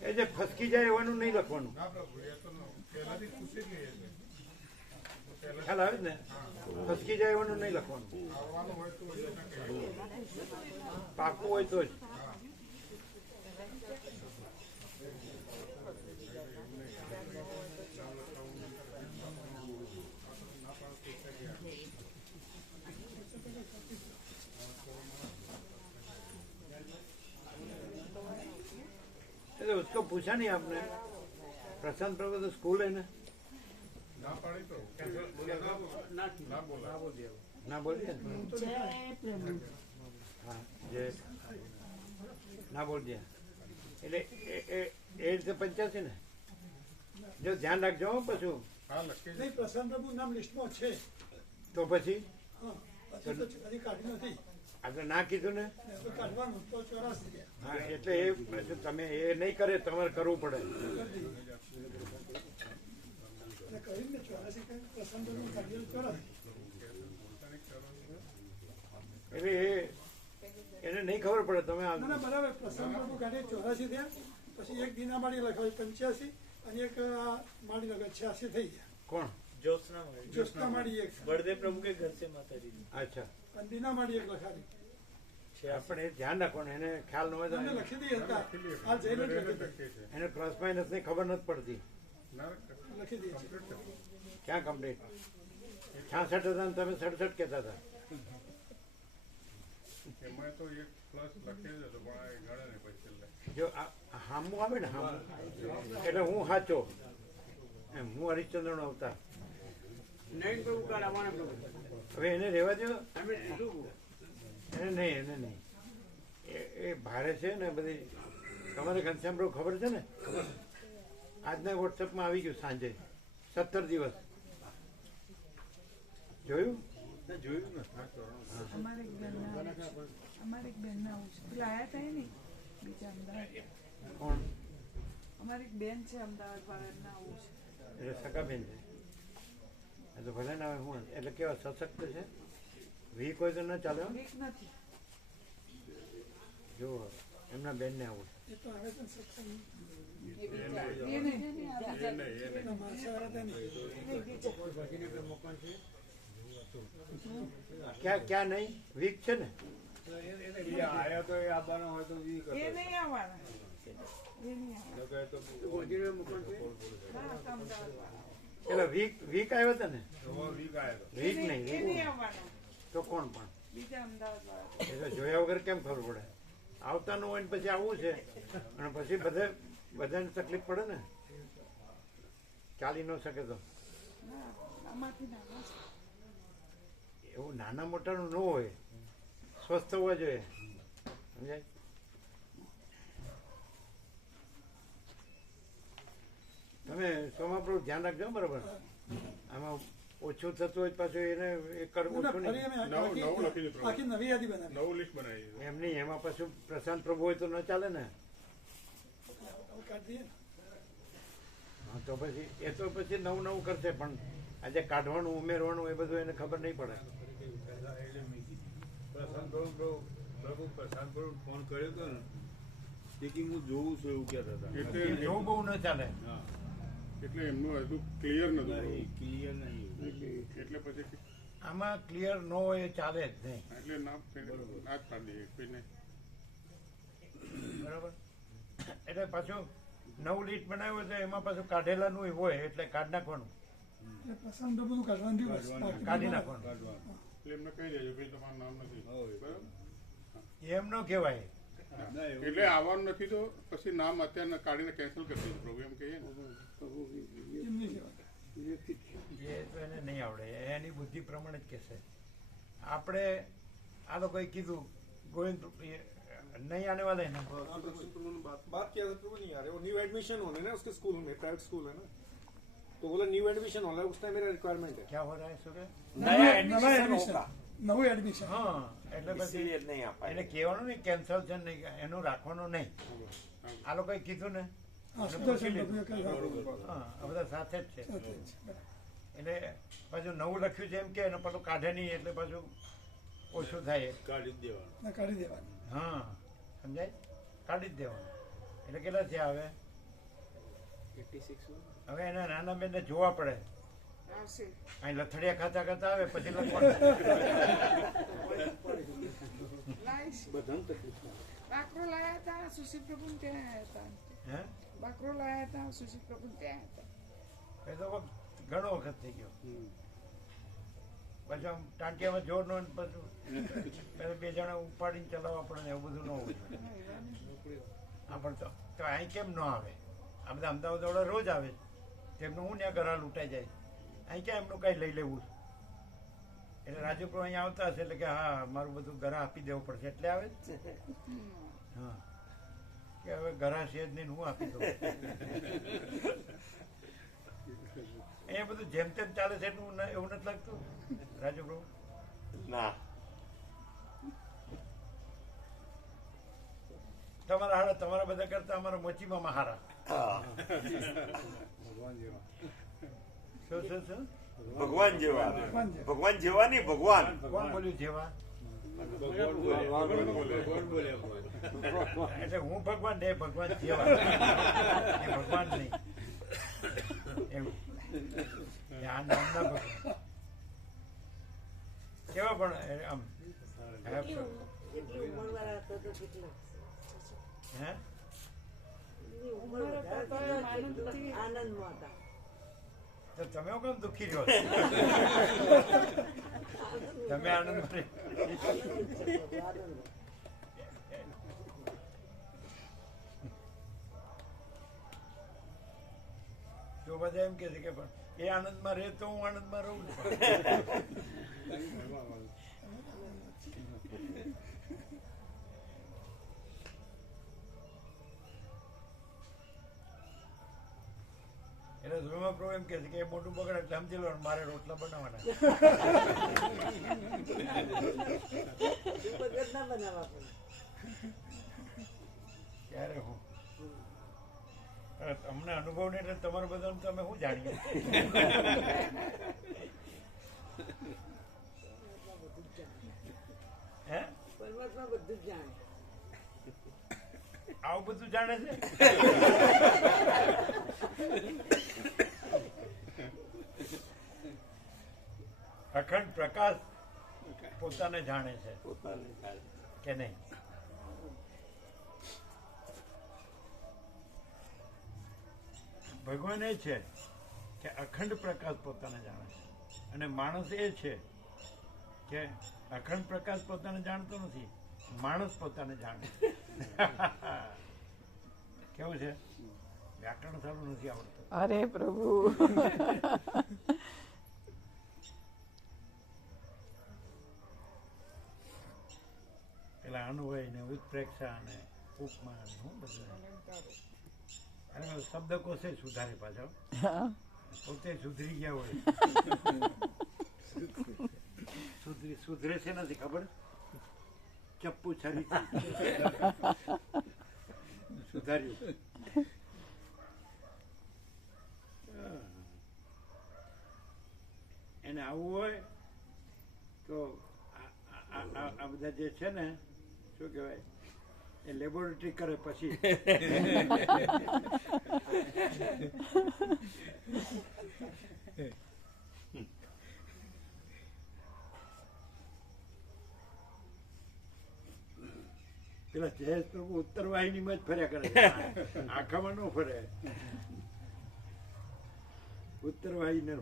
એ જે ફસકી જાય એવાનું નહીં લખવાનું. ના પ્રભુ, એ તો પહેલાથી પૂછી જ લઈએ છીએ. ખ્યાલ આવે ને? ફસકી જાય એવાનું નહીં લખવાનું. આવવાનું હોય તો એ ના કહેવાય. પાકું હોય તો જ. तो उसको पूछा नहीं आपने? प्रशांत प्रभु तो स्कूल है ना? ના પાડી તો ના બોલા. ना बोलिए हाँ जय ना बोल दिया એટલે એ રીતે 85 ને જો ધ્યાન રાખજો હો. પછું હા લખી નહીં પ્રસન્ન પ્રભુ નામ લિસ્ટમાં છે. તો પછી હા પછી તો હજી કાઢી નથી. આગળ ના કીધું ને? તો કાઢવાનું તો 84 ગયા. હા એટલે એ પછી તમે એ નહીં કરે તમારે કરવું પડે. એટલે કહ્યું ને 84 કે પ્રસન્ન પ્રભુ કાઢી 84. એટલે એને નહીં ખબર પડે. તમે ના ના બરાબર પ્રસન્ન પ્રભુ કાઢી 84 થયા. પછી એક દીનામાળી લખાવી 85 અને એક માળી લગાવી 86 થઈ ગયા. કોણ? જ્યોત્સના માળી એક बड़दे प्रभु के घर से माता जी અચ્છા, અને દીનામાળી એક લખાવી. આપણે એ ધ્યાન રાખવાનું. એને ખ્યાલ ન હોય તમને તો લખી દઈએ હતા હાલ જઈને જ લખી દઈએ. એને પ્લસ માઇનસ ની ખબર નથી પડતી. ના લખી દઈએ. ક્યાં કમ્પ્લીટ 66 હતા ને તમે 67 કહેતા હતા. એમાં તો એક પ્લસ લખી જ હતો, પણ આ ગણે ને પછી છેલ્લે. જો હામું આવે ને હામું એટલે હું સાચો એમ, હું હરિશ્ચંદ્ર નો અવતાર. નહીં પ્રભુ કાલ આવવાના પ્રભુ. હવે એને રહેવા દો. અમે શું એને નહીં એ ભારે છે ને બધી. તમારે ઘનશ્યામ પ્રભુ ખબર છે ને? આજના વોટ્સઅપમાં આવી ગયું સાંજે 17 દિવસ જોયું? જોયું ને? હા, અમારે એક બેનના આવું છે. પેલા આયા હતા એ નહીં બીજા અમદાવાદ. કોણ? અમારી એક બેન છે અમદાવાદ વાળાના આવું છે. એટલે સકાબેન છે. એ તો ભલે ના હોય. હું એટલે કેવા સશક્ત છે? વીક હોય તો ન ચાલે હો. વીક નથી. જો એમના બેનને આવું એ તો આવે છે ને સત્સંગ. એ નહીં. એના માણસાવાળા હતા ને. ક્યાં ક્યાં નહીં વીક છે ને? आया तो ये आबाना हो तो भी એ નહીં આવવાના. એ નહીં આવવાના. હા તો અમદાવાદ વાળા. એટલે વીક આવ્યો હતો ને? वीक आया વીક એ નહીં નહીં આવવાના. તો કોણ પણ? બીજા અમદાવાદ વાળા. એ તો જોયા વગર કેમ ખબર પડે? આવતાનું હોય ને પછી આવવું છે અને પછી બધાને તકલીફ પડે ને. ચાલી ન શકે તો ના આમાંથી નાના છે. એવું નાના મોટાનું ન હોય, સ્વસ્થ હોવા જોઈએ. સમજાય? તમે સોમાપ્રભુ ધ્યાન રાખજો બરાબર. આમાં ઓછું થતું હોય પાછું એને એ કરવું ના, ઓછું ફરી નહીં. અમે નવું લખી દીધું. આખી નવી યાદી બનાવી. નવું લિસ્ટ બનાવી. એમ નહીં, એમાં પાછું પ્રશાંત પ્રભુ હોય તો ન ચાલે ને. હવે કાઢી દઈએ ને. તો પછી એ તો પછી નવું નવું કરશે, પણ આજે કાઢવાનું ઉમેરવાનું એ બધું એને ખબર નહીં પડે. પ્રશાંત પ્રભુ ફોન કર્યો હતો ને કે હું જોઉં છું એવું કહેતા હતા. એટલે એવું બહુ ન ચાલે. હા, એટલે એમનું હજુ ક્લિયર નતું. ક્લિયર નહીં. એટલે પછી આમાં ક્લિયર ન હોય એ ચાલે જ નહીં. એટલે ના જ પાડી દઈએ કોઈને. બરાબર. એટલે પાછું નવું લીટ બનાવ્યું તો એમાં પાછું કાઢેલાનું હોય એટલે કાઢી નાખવાનું, એટલે પ્રશાંત પ્રભુનું કાઢવાનું દિવસ કાઢી નાખવાનું. એટલે એમને કહી દેજો ભાઈ તમારું નામ નથી, બરાબર? એમ ન કહેવાય. એટલે આવવાનું નથી તો પછી નામ અત્યારે કાઢીને કેન્સલ કરી દેજો પ્રભુ, એમ કહીએ ને. એમની સેવા. એ તો એને નહીં આવડે, એની બુદ્ધિ પ્રમાણે જ કહેશે. આપણે આ લોકોએ કીધું ગોવિંદ नहीं आने वाले हैं ना. बात किया था प्रभु नहीं आ रहे, वो न्यू एडमिशन होने ना उसके स्कूल में, प्राइवेट स्कूल है ना, तो बोला न्यू एडमिशन होना है, उस टाइम मेरा रिक्वायरमेंट है. क्या हो रहा है सूर्य? નવા એડમિશન હા, એટલે પછી એટલે કહેવાનું નહીં કેન્સલ છે નહીં, એનું રાખવાનું નહીં. આ લોકોએ કીધું ને, હા આ બધા સાથે જ છે. એટલે પાછું નવું લખ્યું છે એમ કે એનું પેલું કાઢે નહીં એટલે પાછું ઓછું થાય. કાઢી જ દેવાનું. કાઢી દેવાનું. હા સમજાય, કાઢી જ દેવાનું. એટલે કેટલા થયા હવે? 86. હવે એના નાના બેનને જોવા પડે, અહીં લથડિયા ખાતા ખાતા આવે પછી બધાને તકલીફ થાય. બાકરો લાયા હતા, સુશી પ્રભુ ત્યાં આવ્યા હતા. હે બાકરો લાયા હતા, સુશી પ્રભુ ત્યાં હતા. એ તો ઘણો વખત થઈ ગયો. પછી આમ ટાંટિયામાં જોર નો પાછું બે જણા ઉપાડીને ચલાવવા પડે ને એવું બધું ન હોય. હા પણ તો અહીં કેમ ન આવે? આ બધા અમદાવાદ વાળા રોજ આવે, તેમનું હું ત્યાં ઘરા લૂંટાઈ જાય. અહીં ક્યાં એમનું કઈ લઈ લેવું? એટલે રાજુપ્રો અહીંયા આવતા હશે એટલે કે હા મારું બધું ઘરા આપી દેવું પડશે એટલે આવે જ. હા કે હવે ઘરા છે જ નહીં, હું આપી દઉં. અહીંયા બધું જેમ તેમ ચાલે છે એટલું એવું નથી લાગતું રાજુપ્રો? ના, તમારા હારા તમારા બધા કરતા અમારા મોચીમાં હારા. શું શું શું? ભગવાન જેવા. ભગવાન જેવા નહીં, ભગવાન. કોણ બોલ્યું જેવા? એટલે હું ભગવાન ને ભગવાન જેવા, એ ભગવાન નહીં એવું. આ નામના ભગવાન કેવા પણ આમ હે તો તમે કેમ દુઃખી રહ્યો? તમે આનંદ તો બધા એમ કે છે કે પણ એ આનંદમાં રહે તો હું આનંદમાં રહું ને. એટલે ધ્રુવમાં પ્રભુ એમ કે છે કે એ મોટું બગડે એટલે સમજી લો મારે રોટલા બનાવવાના. ક્યારે હું અમને અનુભવ નહીં એટલે તમારું બધાનું તમે શું જાણીએ? હે બધું જાણે, આવું બધું જાણે છે? અખંડ પ્રકાશ પોતાને જાણે છે કે નહીં? ભગવાન એ છે કે અખંડ પ્રકાશ પોતાને જાણે છે, અને માણસ એ છે કે અખંડ પ્રકાશ પોતાને જાણતો નથી, માણસ પોતાને જાણે. કેવું છે? વ્યાકરણ સારું નથી આવડતું. અરે પ્રભુ. પેલા અનુભય ને ઉત્પ્રેક્ષા અને ઉપમા હું બધું અને શબ્દકોશે સુધારે પાછળ પોતે સુધરી ગયા હોય. સુધરે છે નથી ખબર, ચપ્પુ છરી સુધાર્યું. એને આવવું હોય તો આ બધા જે છે ને શું કહેવાય એ લેબોરેટરી કરે પછી પેલા જયેશ પ્રભુ ઉત્તર વાહિનીમાં જ ફર્યા કરે આખામાં ન ફરે ઉત્તર વાહિની